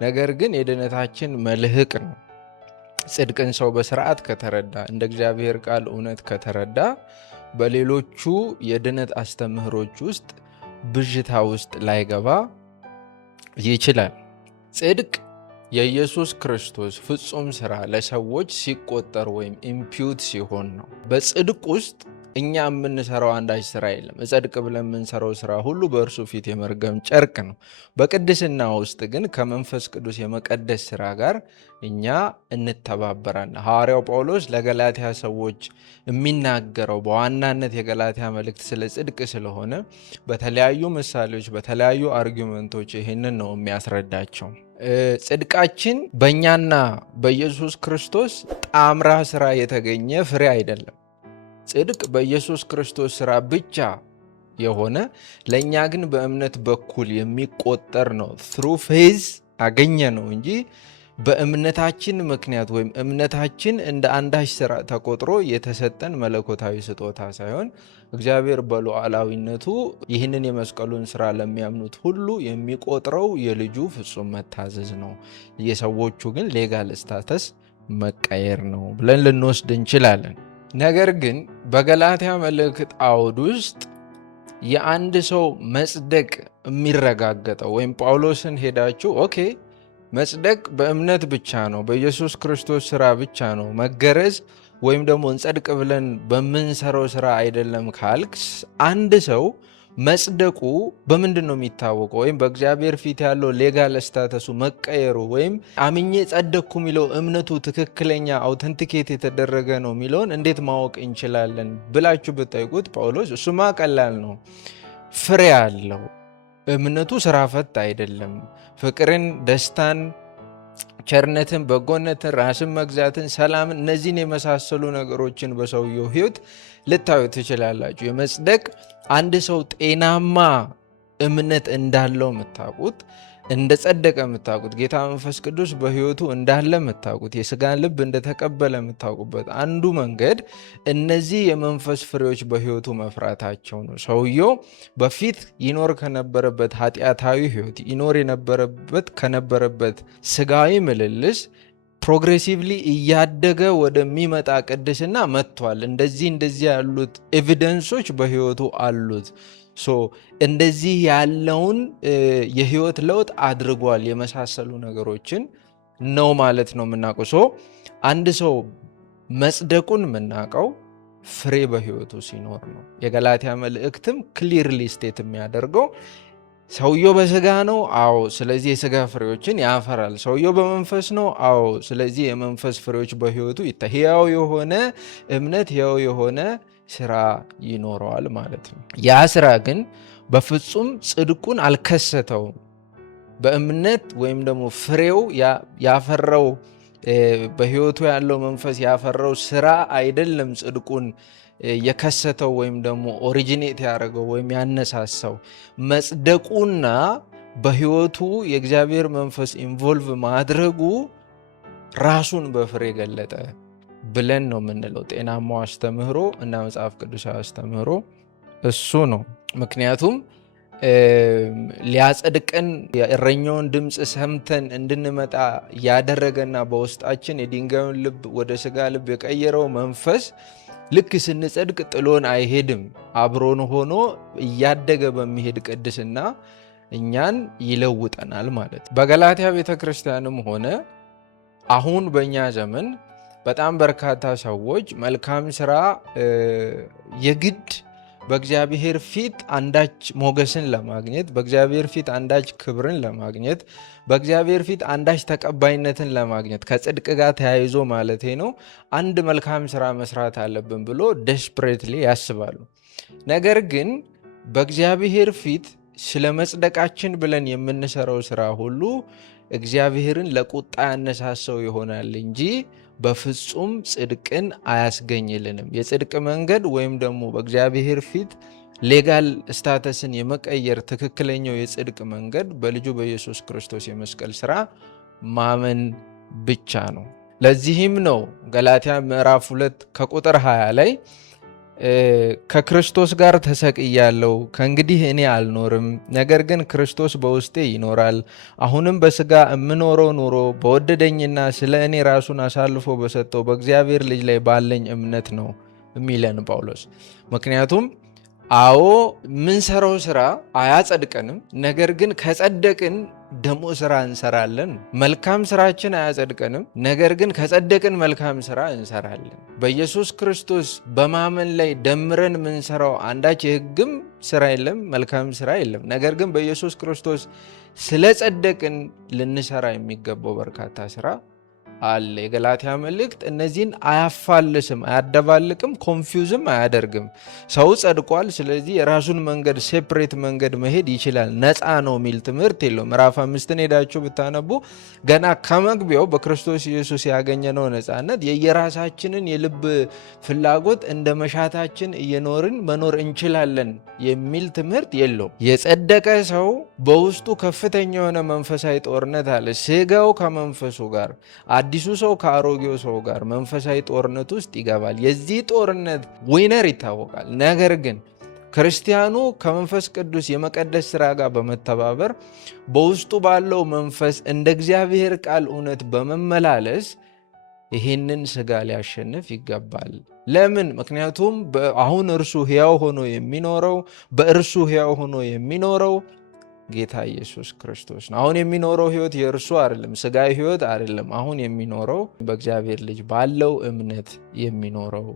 ነገር ግን የድነታችን መልህቅ ነው። ጽድቅን ሰው በስርዓት ከተረዳ፣ እንደ እግዚአብሔር ቃል እውነት ከተረዳ በሌሎቹ የድነት አስተምህሮች ውስጥ ብዥታ ውስጥ ላይገባ ይችላል። ጽድቅ የኢየሱስ ክርስቶስ ፍጹም ስራ ለሰዎች ሲቆጠር ወይም ኢምፒዩት ሲሆን ነው። በጽድቅ ውስጥ እኛ የምንሰራው አንዳች ስራ የለም። እጸድቅ ብለን የምንሰራው ስራ ሁሉ በእርሱ ፊት የመርገም ጨርቅ ነው። በቅድስና ውስጥ ግን ከመንፈስ ቅዱስ የመቀደስ ስራ ጋር እኛ እንተባበራለን። ሐዋርያው ጳውሎስ ለገላትያ ሰዎች የሚናገረው በዋናነት የገላትያ መልእክት ስለ ጽድቅ ስለሆነ በተለያዩ ምሳሌዎች፣ በተለያዩ አርጊመንቶች ይህንን ነው የሚያስረዳቸው። ጽድቃችን በእኛና በኢየሱስ ክርስቶስ ጣምራ ስራ የተገኘ ፍሬ አይደለም። ጽድቅ በኢየሱስ ክርስቶስ ስራ ብቻ የሆነ ለእኛ ግን በእምነት በኩል የሚቆጠር ነው። ትሩ ፌዝ አገኘ ነው እንጂ በእምነታችን ምክንያት ወይም እምነታችን እንደ አንዳች ስራ ተቆጥሮ የተሰጠን መለኮታዊ ስጦታ ሳይሆን እግዚአብሔር በሉዓላዊነቱ ይህንን የመስቀሉን ስራ ለሚያምኑት ሁሉ የሚቆጥረው የልጁ ፍጹም መታዘዝ ነው። የሰዎቹ ግን ሌጋል ስታተስ መቀየር ነው ብለን ልንወስድ እንችላለን። ነገር ግን በገላትያ መልእክት አውድ ውስጥ የአንድ ሰው መጽደቅ የሚረጋገጠው ወይም ጳውሎስን ሄዳችሁ ኦኬ መጽደቅ በእምነት ብቻ ነው፣ በኢየሱስ ክርስቶስ ስራ ብቻ ነው፣ መገረዝ ወይም ደግሞ እንጸድቅ ብለን በምንሰራው ስራ አይደለም ካልክ አንድ ሰው መጽደቁ በምንድን ነው የሚታወቀው? ወይም በእግዚአብሔር ፊት ያለው ሌጋል ስታተሱ መቀየሩ ወይም አምኜ ጸደቅኩ የሚለው እምነቱ ትክክለኛ አውተንቲኬት የተደረገ ነው የሚለውን እንዴት ማወቅ እንችላለን ብላችሁ ብጠይቁት ጳውሎስ እሱማ ቀላል ነው፣ ፍሬ አለው። እምነቱ ስራ ፈት አይደለም። ፍቅርን፣ ደስታን፣ ቸርነትን፣ በጎነትን፣ ራስን መግዛትን፣ ሰላምን፣ እነዚህን የመሳሰሉ ነገሮችን በሰውየው ህይወት ልታዩ ትችላላችሁ። የመጽደቅ አንድ ሰው ጤናማ እምነት እንዳለው የምታውቁት፣ እንደ ጸደቀ የምታውቁት፣ ጌታ መንፈስ ቅዱስ በህይወቱ እንዳለ የምታውቁት፣ የስጋን ልብ እንደተቀበለ የምታውቁበት አንዱ መንገድ እነዚህ የመንፈስ ፍሬዎች በህይወቱ መፍራታቸው ነው። ሰውየው በፊት ይኖር ከነበረበት ኃጢአታዊ ህይወት ይኖር ከነበረበት ስጋዊ ምልልስ ፕሮግሬሲቭሊ እያደገ ወደሚመጣ ቅድስና መጥቷል። እንደዚህ ያሉት ኤቪደንሶች በህይወቱ አሉት። እንደዚህ ያለውን የህይወት ለውጥ አድርጓል የመሳሰሉ ነገሮችን ነው ማለት ነው የምናውቀው። አንድ ሰው መጽደቁን የምናውቀው ፍሬ በህይወቱ ሲኖር ነው። የገላትያ መልእክትም ክሊርሊ ስቴት የሚያደርገው ሰውየው በስጋ ነው፣ አዎ፣ ስለዚህ የስጋ ፍሬዎችን ያፈራል። ሰውየው በመንፈስ ነው፣ አዎ፣ ስለዚህ የመንፈስ ፍሬዎች በህይወቱ ሕያው የሆነ እምነት፣ ሕያው የሆነ ስራ ይኖረዋል ማለት ነው። ያ ስራ ግን በፍጹም ጽድቁን አልከሰተውም። በእምነት ወይም ደግሞ ፍሬው ያፈራው በህይወቱ ያለው መንፈስ ያፈራው ስራ አይደለም ጽድቁን የከሰተው ወይም ደግሞ ኦሪጂኔት ያደረገው ወይም ያነሳሳው። መጽደቁና በህይወቱ የእግዚአብሔር መንፈስ ኢንቮልቭ ማድረጉ ራሱን በፍሬ ገለጠ ብለን ነው የምንለው። ጤናማው አስተምህሮ እና መጽሐፍ ቅዱሳዊ አስተምህሮ እሱ ነው። ምክንያቱም ሊያጸድቀን የእረኛውን ድምፅ ሰምተን እንድንመጣ ያደረገና በውስጣችን የድንጋዩን ልብ ወደ ስጋ ልብ የቀየረው መንፈስ ልክ ስንጸድቅ ጥሎን አይሄድም። አብሮን ሆኖ እያደገ በሚሄድ ቅድስና እኛን ይለውጠናል ማለት። በገላትያ ቤተክርስቲያንም ሆነ አሁን በእኛ ዘመን በጣም በርካታ ሰዎች መልካም ስራ የግድ በእግዚአብሔር ፊት አንዳች ሞገስን ለማግኘት፣ በእግዚአብሔር ፊት አንዳች ክብርን ለማግኘት፣ በእግዚአብሔር ፊት አንዳች ተቀባይነትን ለማግኘት ከጽድቅ ጋር ተያይዞ ማለት ነው አንድ መልካም ስራ መስራት አለብን ብሎ ደስፕሬትሊ ያስባሉ። ነገር ግን በእግዚአብሔር ፊት ስለ መጽደቃችን ብለን የምንሰራው ስራ ሁሉ እግዚአብሔርን ለቁጣ ያነሳሰው ይሆናል እንጂ በፍጹም ጽድቅን አያስገኝልንም። የጽድቅ መንገድ ወይም ደግሞ በእግዚአብሔር ፊት ሌጋል ስታተስን የመቀየር ትክክለኛው የጽድቅ መንገድ በልጁ በኢየሱስ ክርስቶስ የመስቀል ስራ ማመን ብቻ ነው። ለዚህም ነው ገላትያ ምዕራፍ 2 ከቁጥር 20 ላይ ከክርስቶስ ጋር ተሰቅያለሁ፣ ከእንግዲህ እኔ አልኖርም፣ ነገር ግን ክርስቶስ በውስጤ ይኖራል። አሁንም በሥጋ የምኖረው ኑሮ በወደደኝና ስለ እኔ ራሱን አሳልፎ በሰጠው በእግዚአብሔር ልጅ ላይ ባለኝ እምነት ነው የሚለን ጳውሎስ። ምክንያቱም አዎ ምንሰራው ስራ አያጸድቀንም፣ ነገር ግን ከጸደቅን ደሞ ስራ እንሰራለን። መልካም ስራችን አያጸድቀንም፣ ነገር ግን ከጸደቅን መልካም ስራ እንሰራለን። በኢየሱስ ክርስቶስ በማመን ላይ ደምረን ምንሰራው አንዳች የሕግም ስራ የለም፣ መልካም ስራ የለም። ነገር ግን በኢየሱስ ክርስቶስ ስለጸደቅን ልንሰራ የሚገባው በርካታ ስራ አለ። የገላትያ መልእክት እነዚህን አያፋልስም፣ አያደባልቅም፣ ኮንፊውዝም አያደርግም። ሰው ጸድቋል፣ ስለዚህ የራሱን መንገድ ሴፕሬት መንገድ መሄድ ይችላል፣ ነፃ ነው የሚል ትምህርት የለው። ምዕራፍ 5 ሄዳችሁ ብታነቡ ገና ከመግቢያው በክርስቶስ ኢየሱስ ያገኘነው ነፃነት የየራሳችንን የልብ ፍላጎት እንደ መሻታችን እየኖርን መኖር እንችላለን የሚል ትምህርት የለው። የጸደቀ ሰው በውስጡ ከፍተኛ የሆነ መንፈሳዊ ጦርነት አለ። ስጋው ከመንፈሱ ጋር፣ አዲሱ ሰው ከአሮጌው ሰው ጋር መንፈሳዊ ጦርነት ውስጥ ይገባል። የዚህ ጦርነት ዊነር ይታወቃል። ነገር ግን ክርስቲያኑ ከመንፈስ ቅዱስ የመቀደስ ስራ ጋር በመተባበር በውስጡ ባለው መንፈስ እንደ እግዚአብሔር ቃል እውነት በመመላለስ ይህንን ስጋ ሊያሸንፍ ይገባል። ለምን? ምክንያቱም አሁን እርሱ ሕያው ሆኖ የሚኖረው በእርሱ ሕያው ሆኖ የሚኖረው ጌታ ኢየሱስ ክርስቶስ ነው። አሁን የሚኖረው ህይወት የእርሱ አይደለም፣ ስጋዊ ህይወት አይደለም። አሁን የሚኖረው በእግዚአብሔር ልጅ ባለው እምነት የሚኖረው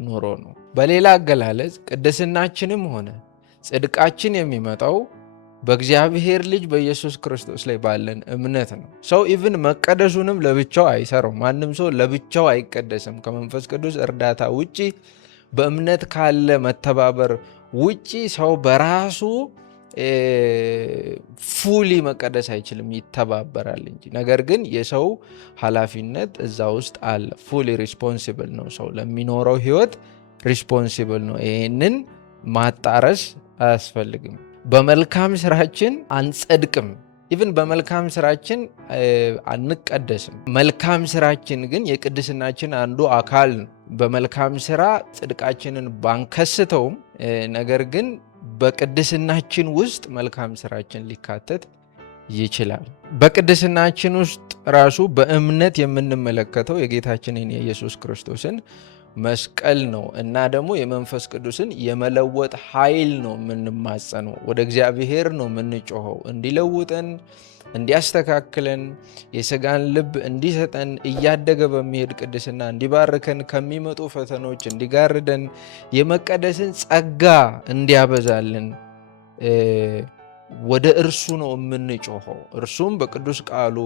ኑሮ ነው። በሌላ አገላለጽ ቅድስናችንም ሆነ ጽድቃችን የሚመጣው በእግዚአብሔር ልጅ በኢየሱስ ክርስቶስ ላይ ባለን እምነት ነው። ሰው ኢቭን መቀደሱንም ለብቻው አይሰራው። ማንም ሰው ለብቻው አይቀደስም። ከመንፈስ ቅዱስ እርዳታ ውጪ፣ በእምነት ካለ መተባበር ውጪ ሰው በራሱ ፉሊ መቀደስ አይችልም፣ ይተባበራል እንጂ። ነገር ግን የሰው ኃላፊነት እዛ ውስጥ አለ። ፉሊ ሪስፖንሲብል ነው። ሰው ለሚኖረው ህይወት ሪስፖንሲብል ነው። ይህንን ማጣረስ አያስፈልግም። በመልካም ስራችን አንጸድቅም፣ ኢቭን በመልካም ስራችን አንቀደስም። መልካም ስራችን ግን የቅድስናችን አንዱ አካል ነው። በመልካም ስራ ጽድቃችንን ባንከስተውም ነገር ግን በቅድስናችን ውስጥ መልካም ስራችን ሊካተት ይችላል። በቅድስናችን ውስጥ ራሱ በእምነት የምንመለከተው የጌታችንን የኢየሱስ ክርስቶስን መስቀል ነው እና ደግሞ የመንፈስ ቅዱስን የመለወጥ ኃይል ነው የምንማጸነው። ወደ እግዚአብሔር ነው የምንጮኸው እንዲለውጠን፣ እንዲያስተካክለን፣ የሥጋን ልብ እንዲሰጠን፣ እያደገ በሚሄድ ቅድስና እንዲባርከን፣ ከሚመጡ ፈተኖች እንዲጋርደን፣ የመቀደስን ጸጋ እንዲያበዛልን ወደ እርሱ ነው የምንጮኸው። እርሱም በቅዱስ ቃሉ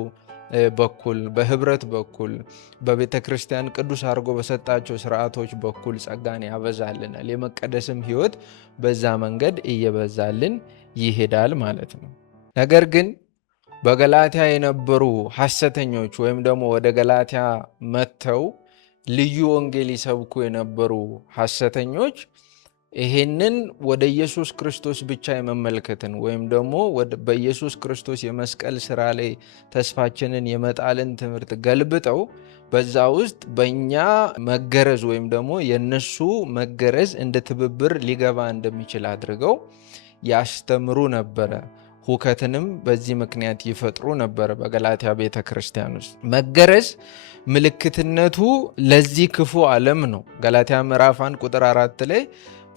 በኩል በህብረት በኩል በቤተ ክርስቲያን ቅዱስ አድርጎ በሰጣቸው ስርዓቶች በኩል ጸጋን ያበዛልናል። የመቀደስም ህይወት በዛ መንገድ እየበዛልን ይሄዳል ማለት ነው። ነገር ግን በገላትያ የነበሩ ሐሰተኞች ወይም ደግሞ ወደ ገላትያ መጥተው ልዩ ወንጌል ይሰብኩ የነበሩ ሐሰተኞች ይሄንን ወደ ኢየሱስ ክርስቶስ ብቻ የመመልከትን ወይም ደግሞ በኢየሱስ ክርስቶስ የመስቀል ስራ ላይ ተስፋችንን የመጣልን ትምህርት ገልብጠው በዛ ውስጥ በእኛ መገረዝ ወይም ደግሞ የነሱ መገረዝ እንደ ትብብር ሊገባ እንደሚችል አድርገው ያስተምሩ ነበረ። ሁከትንም በዚህ ምክንያት ይፈጥሩ ነበረ። በገላትያ ቤተ ክርስቲያን ውስጥ መገረዝ ምልክትነቱ ለዚህ ክፉ ዓለም ነው። ገላትያ ምዕራፍ 1 ቁጥር 4 ላይ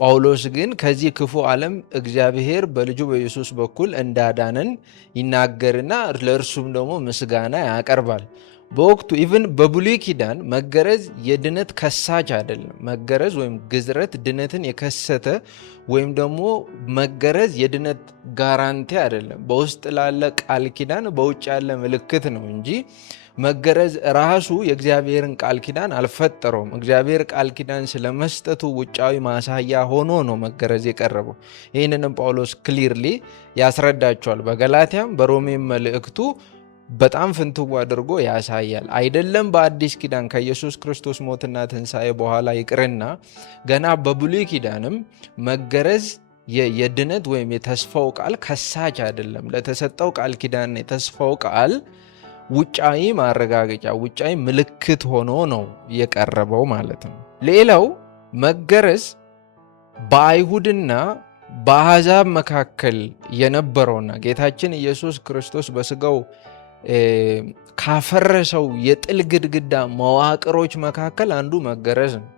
ጳውሎስ ግን ከዚህ ክፉ ዓለም እግዚአብሔር በልጁ በኢየሱስ በኩል እንዳዳነን ይናገርና ለእርሱም ደግሞ ምስጋና ያቀርባል። በወቅቱ ኢቭን በብሉይ ኪዳን መገረዝ የድነት ከሳች አይደለም። መገረዝ ወይም ግዝረት ድነትን የከሰተ ወይም ደግሞ መገረዝ የድነት ጋራንቲ አይደለም። በውስጥ ላለ ቃል ኪዳን በውጭ ያለ ምልክት ነው እንጂ መገረዝ ራሱ የእግዚአብሔርን ቃል ኪዳን አልፈጠረውም። እግዚአብሔር ቃል ኪዳን ስለመስጠቱ ውጫዊ ማሳያ ሆኖ ነው መገረዝ የቀረበው። ይህንንም ጳውሎስ ክሊርሊ ያስረዳቸዋል። በገላትያም በሮሜም መልእክቱ በጣም ፍንትው አድርጎ ያሳያል። አይደለም በአዲስ ኪዳን ከኢየሱስ ክርስቶስ ሞትና ትንሣኤ በኋላ ይቅርና ገና በብሉይ ኪዳንም መገረዝ የድነት ወይም የተስፋው ቃል ከሳች አይደለም። ለተሰጠው ቃል ኪዳን የተስፋው ቃል ውጫዊ ማረጋገጫ፣ ውጫዊ ምልክት ሆኖ ነው የቀረበው ማለት ነው። ሌላው መገረዝ በአይሁድና በአሕዛብ መካከል የነበረውና ጌታችን ኢየሱስ ክርስቶስ በስጋው ካፈረሰው የጥል ግድግዳ መዋቅሮች መካከል አንዱ መገረዝ ነው።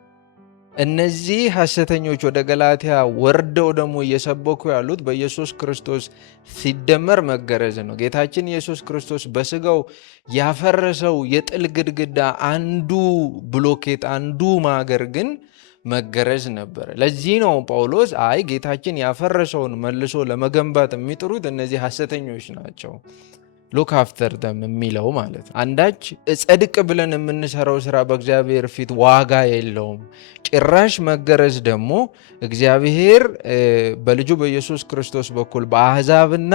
እነዚህ ሐሰተኞች ወደ ገላትያ ወርደው ደግሞ እየሰበኩ ያሉት በኢየሱስ ክርስቶስ ሲደመር መገረዝ ነው። ጌታችን ኢየሱስ ክርስቶስ በስጋው ያፈረሰው የጥል ግድግዳ አንዱ ብሎኬት፣ አንዱ ማገር ግን መገረዝ ነበረ። ለዚህ ነው ጳውሎስ ጌታችን ያፈረሰውን መልሶ ለመገንባት የሚጥሩት እነዚህ ሐሰተኞች ናቸው ሉክ አፍተር ደም የሚለው ማለት ነው። አንዳች እጸድቅ ብለን የምንሰራው ስራ በእግዚአብሔር ፊት ዋጋ የለውም። ጭራሽ መገረዝ ደግሞ እግዚአብሔር በልጁ በኢየሱስ ክርስቶስ በኩል በአሕዛብና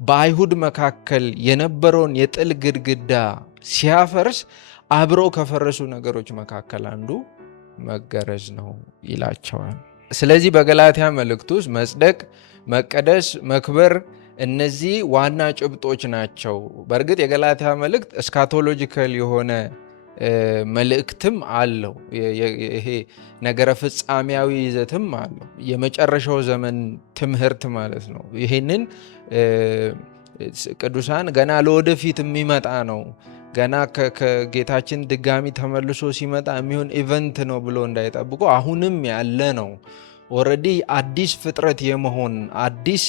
በአይሁድ መካከል የነበረውን የጥል ግድግዳ ሲያፈርስ አብረው ከፈረሱ ነገሮች መካከል አንዱ መገረዝ ነው ይላቸዋል። ስለዚህ በገላትያ መልእክት ውስጥ መጽደቅ፣ መቀደስ፣ መክበር እነዚህ ዋና ጭብጦች ናቸው። በእርግጥ የገላትያ መልእክት እስካቶሎጂካል የሆነ መልእክትም አለው። ይሄ ነገረ ፍጻሜያዊ ይዘትም አለው። የመጨረሻው ዘመን ትምህርት ማለት ነው። ይሄንን ቅዱሳን ገና ለወደፊት የሚመጣ ነው፣ ገና ከጌታችን ድጋሚ ተመልሶ ሲመጣ የሚሆን ኢቨንት ነው ብሎ እንዳይጠብቁ አሁንም ያለ ነው። ኦልሬዲ አዲስ ፍጥረት የመሆን አዲስ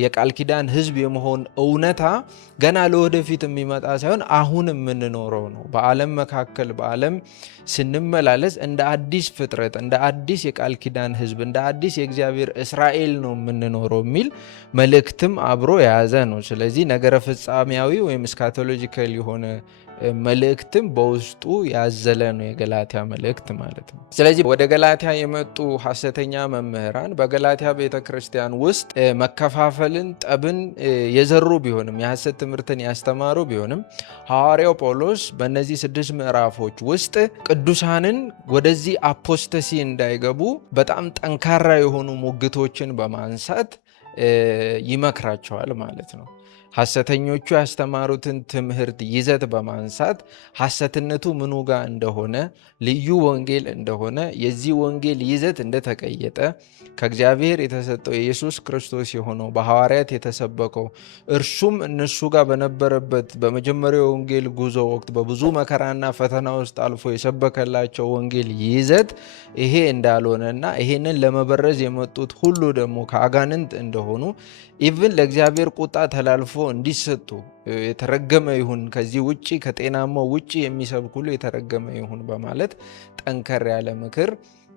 የቃል ኪዳን ሕዝብ የመሆን እውነታ ገና ለወደፊት የሚመጣ ሳይሆን አሁን የምንኖረው ነው። በዓለም መካከል በዓለም ስንመላለስ እንደ አዲስ ፍጥረት፣ እንደ አዲስ የቃል ኪዳን ሕዝብ፣ እንደ አዲስ የእግዚአብሔር እስራኤል ነው የምንኖረው የሚል መልእክትም አብሮ የያዘ ነው። ስለዚህ ነገረ ፍጻሜያዊ ወይም እስካቶሎጂካል የሆነ መልእክትም በውስጡ ያዘለ ነው የገላትያ መልእክት ማለት ነው። ስለዚህ ወደ ገላትያ የመጡ ሐሰተኛ መምህራን በገላትያ ቤተ ክርስቲያን ውስጥ መከፋፈልን፣ ጠብን የዘሩ ቢሆንም የሐሰት ትምህርትን ያስተማሩ ቢሆንም ሐዋርያው ጳውሎስ በእነዚህ 6 ምዕራፎች ውስጥ ቅዱሳንን ወደዚህ አፖስተሲ እንዳይገቡ በጣም ጠንካራ የሆኑ ሙግቶችን በማንሳት ይመክራቸዋል ማለት ነው። ሐሰተኞቹ ያስተማሩትን ትምህርት ይዘት በማንሳት ሐሰትነቱ ምኑ ጋር እንደሆነ፣ ልዩ ወንጌል እንደሆነ፣ የዚህ ወንጌል ይዘት እንደተቀየጠ፣ ከእግዚአብሔር የተሰጠው የኢየሱስ ክርስቶስ የሆነው በሐዋርያት የተሰበከው እርሱም እነሱ ጋር በነበረበት በመጀመሪያው ወንጌል ጉዞ ወቅት በብዙ መከራና ፈተና ውስጥ አልፎ የሰበከላቸው ወንጌል ይዘት ይሄ እንዳልሆነና ይሄንን ለመበረዝ የመጡት ሁሉ ደግሞ ከአጋንንት እንደሆኑ ኢቭን ለእግዚአብሔር ቁጣ ተላልፎ እንዲሰጡ የተረገመ ይሁን፣ ከዚህ ውጪ ከጤናማው ውጪ የሚሰብክ ሁሉ የተረገመ ይሁን በማለት ጠንከር ያለ ምክር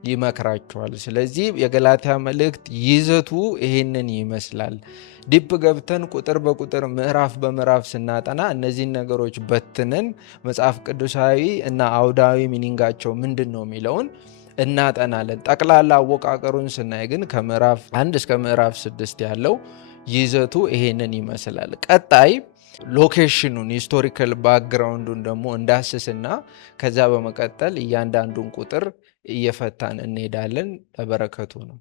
ይመክራቸዋል። ስለዚህ የገላትያ መልእክት ይዘቱ ይሄንን ይመስላል። ዲፕ ገብተን ቁጥር በቁጥር ምዕራፍ በምዕራፍ ስናጠና እነዚህን ነገሮች በትነን መጽሐፍ ቅዱሳዊ እና አውዳዊ ሚኒንጋቸው ምንድን ነው የሚለውን እናጠናለን። ጠቅላላ አወቃቀሩን ስናይ ግን ከምዕራፍ 1 እስከ ምዕራፍ 6 ያለው ይዘቱ ይሄንን ይመስላል። ቀጣይ ሎኬሽኑን ሂስቶሪካል ባክግራውንዱን ደግሞ እንዳስስና ከዛ በመቀጠል እያንዳንዱን ቁጥር እየፈታን እንሄዳለን። ለበረከቱ ነው።